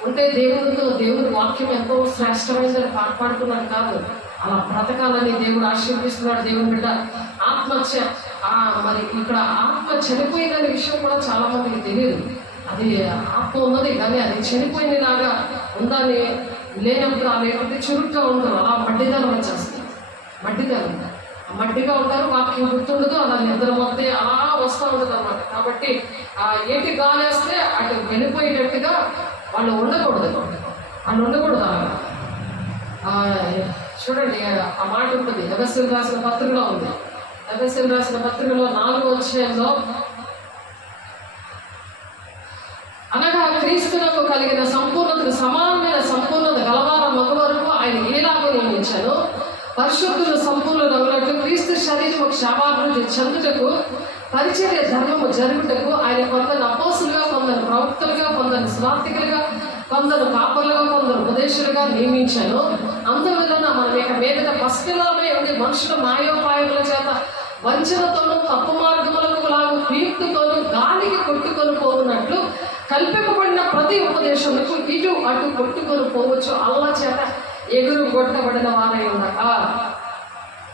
ఉంటే దేవుడి వాక్యం ఎంతో శ్రేష్టమైనదని పాడుకున్నాడు కాదు. అలా బ్రతకాలని దేవుడు ఆశీర్వదిస్తున్నాడు. దేవుని బిడ్డ ఆత్మహత్య, మరి ఇక్కడ ఆత్మ చనిపోయిందనే విషయం కూడా చాలా మందికి తెలియదు. అది ఆత్మ ఉన్నది కానీ అది చనిపోయినలాగా ఉందని లేనప్పుడు లేకపోతే చురుగ్గా ఉంటారు. అలా మడ్డిదనం వచ్చేస్తుంది. మట్టిగా ఉంటారు, వాక్యం గుర్తుండదు, అలా నిద్ర మొత్తే అలా వస్తూ ఉంటుంది అన్నమాట. కాబట్టి ఏంటి గాలేస్తే అటు వెళ్ళిపోయేటట్టుగా వాళ్ళు ఉండకూడదు. అలాగా చూడండి, ఆ మాట ఉంటుంది. ఎఫెసీయులకు రాసిన పత్రికలో ఉంది. ఎఫెసీయులకు రాసిన పత్రికలో 4వ అధ్యాయంలో, అనగా క్రీస్తునకు కలిగిన సంపూర్ణతకు సమానమైన సంపూర్ణత గలవార మగ వరకు ఆయన ఏలాగా నియమించాను. పరిశుద్ధులు సంపూర్ణులగునట్లు క్రీస్తు శరీరము క్షమాభివృద్ధి చెందుటకు పరిచర్య ధర్మము జరుగుటకు ఆయన కొందరు అపోస్తులుగా, కొందరు ప్రవక్తలుగా, కొందరు స్వార్థికులుగా, కొందరు కాపరులుగా, కొందరు ఉపదేశులుగా నియమించాను. అందువలన మనం ఇక మీదట పసిపిల్లలమై ఉండి మనుషుల మాయోపాయముల చేత వంచనతోనూ తప్పు మార్గములకు లాగు కుయుక్తితోనూ గాలికి కొట్టుకొని పోవునట్లు కల్పింపబడిన ప్రతి ఉపదేశములకు ఇటు అటు కొట్టుకొని పోవచ్చు, అల్లా చేత ఎగురు కొట్టబడిన వారై ఉండక.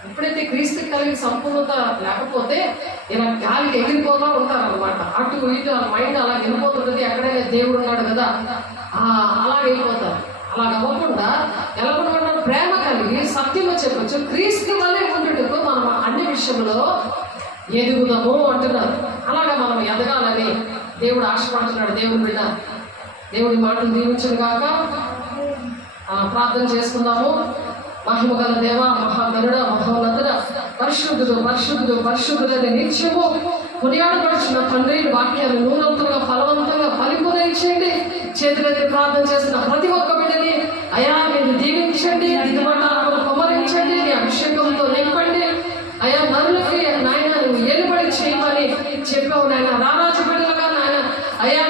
ఎప్పుడైతే క్రీస్తు కలిగి సంపూర్ణత లేకపోతే ఇలా గాలికి ఎగిరిపోతూ ఉంటారనమాట. అటు ఇటు మైండ్ అలా వెళ్ళిపోతుంటుంది. ఎక్కడైనా దేవుడు ఉన్నాడు కదా అలా వెళ్ళిపోతారు. అలా అవ్వకుండా ఎలా ఉండమంటారు? ప్రేమ కలిగి సత్యము చెప్పచ్చు. క్రీస్తు వల్లే ఉండేటప్పుడు మనం అన్ని విషయంలో ఎదుగుదాము అంటున్నారు. అలాగా మనం ఎదగాలని దేవుడు ఆశపడుతున్నాడు. దేవుని బిడ్డ దేవుడి మాటలు దీవించును గాక. ప్రార్థన చేసుకుందాము. మహిమ గల దేవ, మహాగరుడ, మహోన్నతుడ, పరిశుద్ధుడు పరిశుద్ధుడు పరిశుద్ధుడని నిత్యము కొనియాడబడుచున్న తండ్రి వాక్యాలు నూనెంతగా ఫలవంతంగా పరిపూర్ణించండి. చేతులైతే ప్రార్థన చేసిన ప్రతి ఒక్క బిడ్డని అయా మీరు దీవించండి, దిగుమటాలను కుమరించండి, నీ అభిషేకంతో నింపండి. అయా నరులకి నాయన నువ్వు ఏలుబడి చేయమని చెప్పావు నాయన. రారాజు బిడ్డలుగా నాయన అయా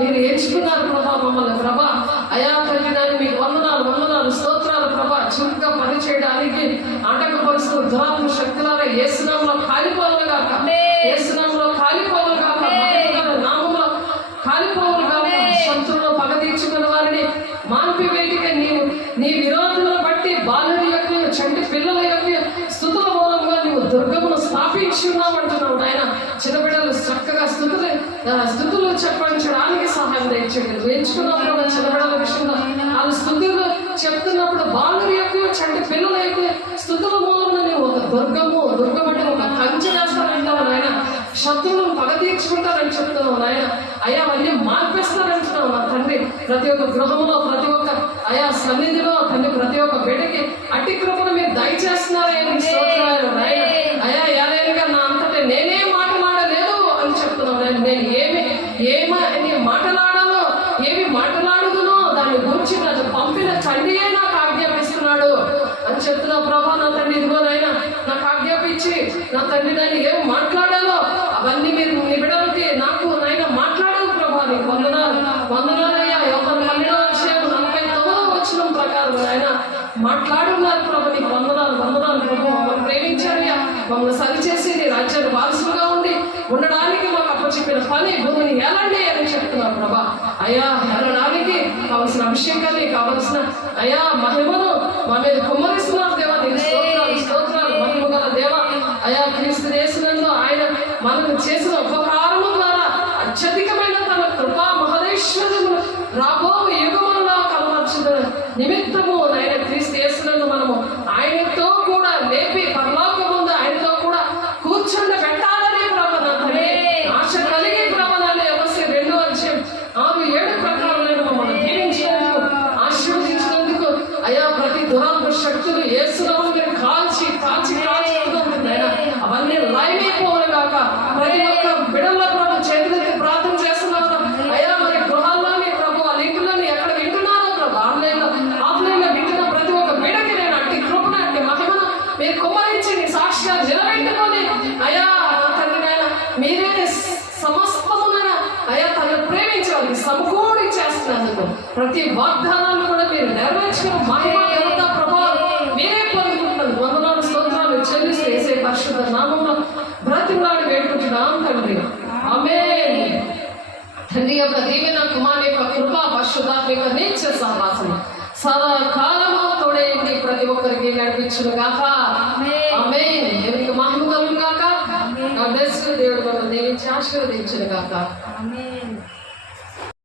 మీరు ఎంచుకున్నారు ప్రభా మమ్మల్ని. ప్రభా అయా తల్లి నాయన మీకు వందనాలు స్తోత్రాలు ప్రభా. చురుగ్గా పని చేయడానికి ఆటంకపరుస్తూ దురాత్మ శక్తులారా యేసునామములో కాలిపోవాలి గాక, యేసునామములో కాలిపోవాలి గాక, నామంలో కాలిపోవాలి గాక. శత్రువులను పగ తీర్చుకున్న వారిని మాన్పివేటిగా నీ విరోధులను బట్టి బాలుల యొక్క చంటి పిల్లల యొక్క స్తుతుల మూలంగా నువ్వు దుర్గమును స్థాపించి ఉన్నామంటున్నావు నాయన. చిన్నబిడ్డలు చక్కగా స్థుతులు చెప్పించడానికి సహాయం తెచ్చండి. నువ్వు ఎంచుకున్నప్పుడు చిన్నబిడ్డల విషయంలో వాళ్ళు స్థుతులు చెప్తున్నప్పుడు బాలుల యొక్క చంటి పిల్లల యొక్క స్థుతుల మూలంగా నువ్వు ఒక దుర్గమంటే ఒక కంచె వేస్తానంటావు నాయన. శత్రువులను పగ తీర్చుకుంటారని చెప్తున్నావు నాయన. అయా అవన్నీ మార్పేస్తారంటున్నావు నా తండ్రి. ప్రతి ఒక్క గృహంలో, ప్రతి ఒక్క అయా సన్నిధిలో తండ్రి ప్రతి ఒక్క బిడ్డకి అట్టి కృపను మీరు దయచేస్తున్నారని స్తోత్రాలు నాయన. అయా యాదైనా నా అంతటే నేనే మాట్లాడలేదు అని చెప్తున్నావు నాయన. నేను ఏమి మాట్లాడాలో, ఏమి మాట్లాడుదునో దాన్ని గురించి నన్ను పంపిన తండ్రియే నాకు ఆజ్ఞాపిస్తున్నాడు అని చెప్తున్నావు ప్రభా. నా తండ్రి ఇదిగో నాయన నాకు ఆజ్ఞాపించి నా తండ్రి నాయన ఏమి మాట్లాడాలో అవన్నీ మీరు నీ బిడ్డలకి నాకు నాయన మాట్లాడున్నారు ప్రభు. నీకు వందనాలు వందనాలు ప్రభు. మమ్మల్ని ప్రేమించాలి, మమ్మల్ని సరిచేసి నీ రాజ్యాన్ని వారసులుగా ఉండి ఉండడానికి మాకు అప్పచెప్పిన పని భూమిని ఏలండి అని చెప్తున్నారు ప్రభా. అయ్యా ఏలడానికి కావలసిన అభిషేకాన్ని, కావలసిన అయ్యా మహిమను మా మీద కుమ్మరిస్తున్నారు దేవా. నీకు స్తోత్రాలు స్తోత్రాలు. మహిమ గల దేవ అయ్యా, క్రీస్తు యేసునందు ఆయన మనకు చేసిన ఉపకారము ద్వారా అత్యధికమైన తన కృపా మహదేశ్వరమును రాబో యుగములలో కనపరచుట నిమిత్తము ఆయన క్రీస్తు యేసునందు మనము ఆయనతో కూడా లేపి పరలోకముందు ఆయనతో కూడా కూర్చుండ పెట్టాలని ప్రభు నా తండ్రి ఆశ కలిగి ప్రభావాన్ని ఎవరి 2:6-7 ప్రకారాలను మమ్మల్ని దీవించినందుకు, ఆశీర్వదించినందుకు అయ్యా, ప్రతి దురాత్మ శక్తులు యేసునామమున మీరు కాల్చి కాల్చి అవన్నీ లయమైపోవాలి కాక. ప్రతి ఒక్క బిడల ప్రభు చేతులెత్తి ప్రార్థన చేస్తున్నారు అయ్యా. మరి గృహాల్లోని ప్రభు, వాళ్ళ ఇంటిలోని ఎక్కడ వింటున్నారో ప్రభు, ఆఫ్లైన్ లో వింటున్న ప్రతి ఒక్క బిడకి నేను అట్టి కృపను, అట్టి మహిమను మీరు కుమ్మరించి నీ సాక్షిగా నిలబెట్టుకొని అయ్యా నా తండ్రి నాయన మీరే సమస్తమున అయ్యా తనను ప్రేమించి వారికి సమకూడి చేస్తున్నందుకు ప్రతి వాగ్దానాన్ని కూడా మీరు నెరవేర్చుకుని మహిమ ఘనత ప్రభావం మీరే పొందుకుంటున్నారు. వందనాలు స్తోత్రాలు చెల్లిస్తూ యేసే పరిశుద్ధ నామములో బ్రతిమలాడి వేడుకుంటున్నాం తండ్రి. ఆమేన్. తండ్రి యొక్క దీవెన, కుమారుని యొక్క కృప, పరిశుద్ధాత్మ యొక్క నిత్య సహవాసం సదా కాలము తోడైంది ప్రతి ఒక్కరికి నడిపించును గాక. ఆమేన్. దేవునికి మహిమ కలుగును గాక. దేవుడు మనల్ని దీవించి ఆశీర్వదించును గాక.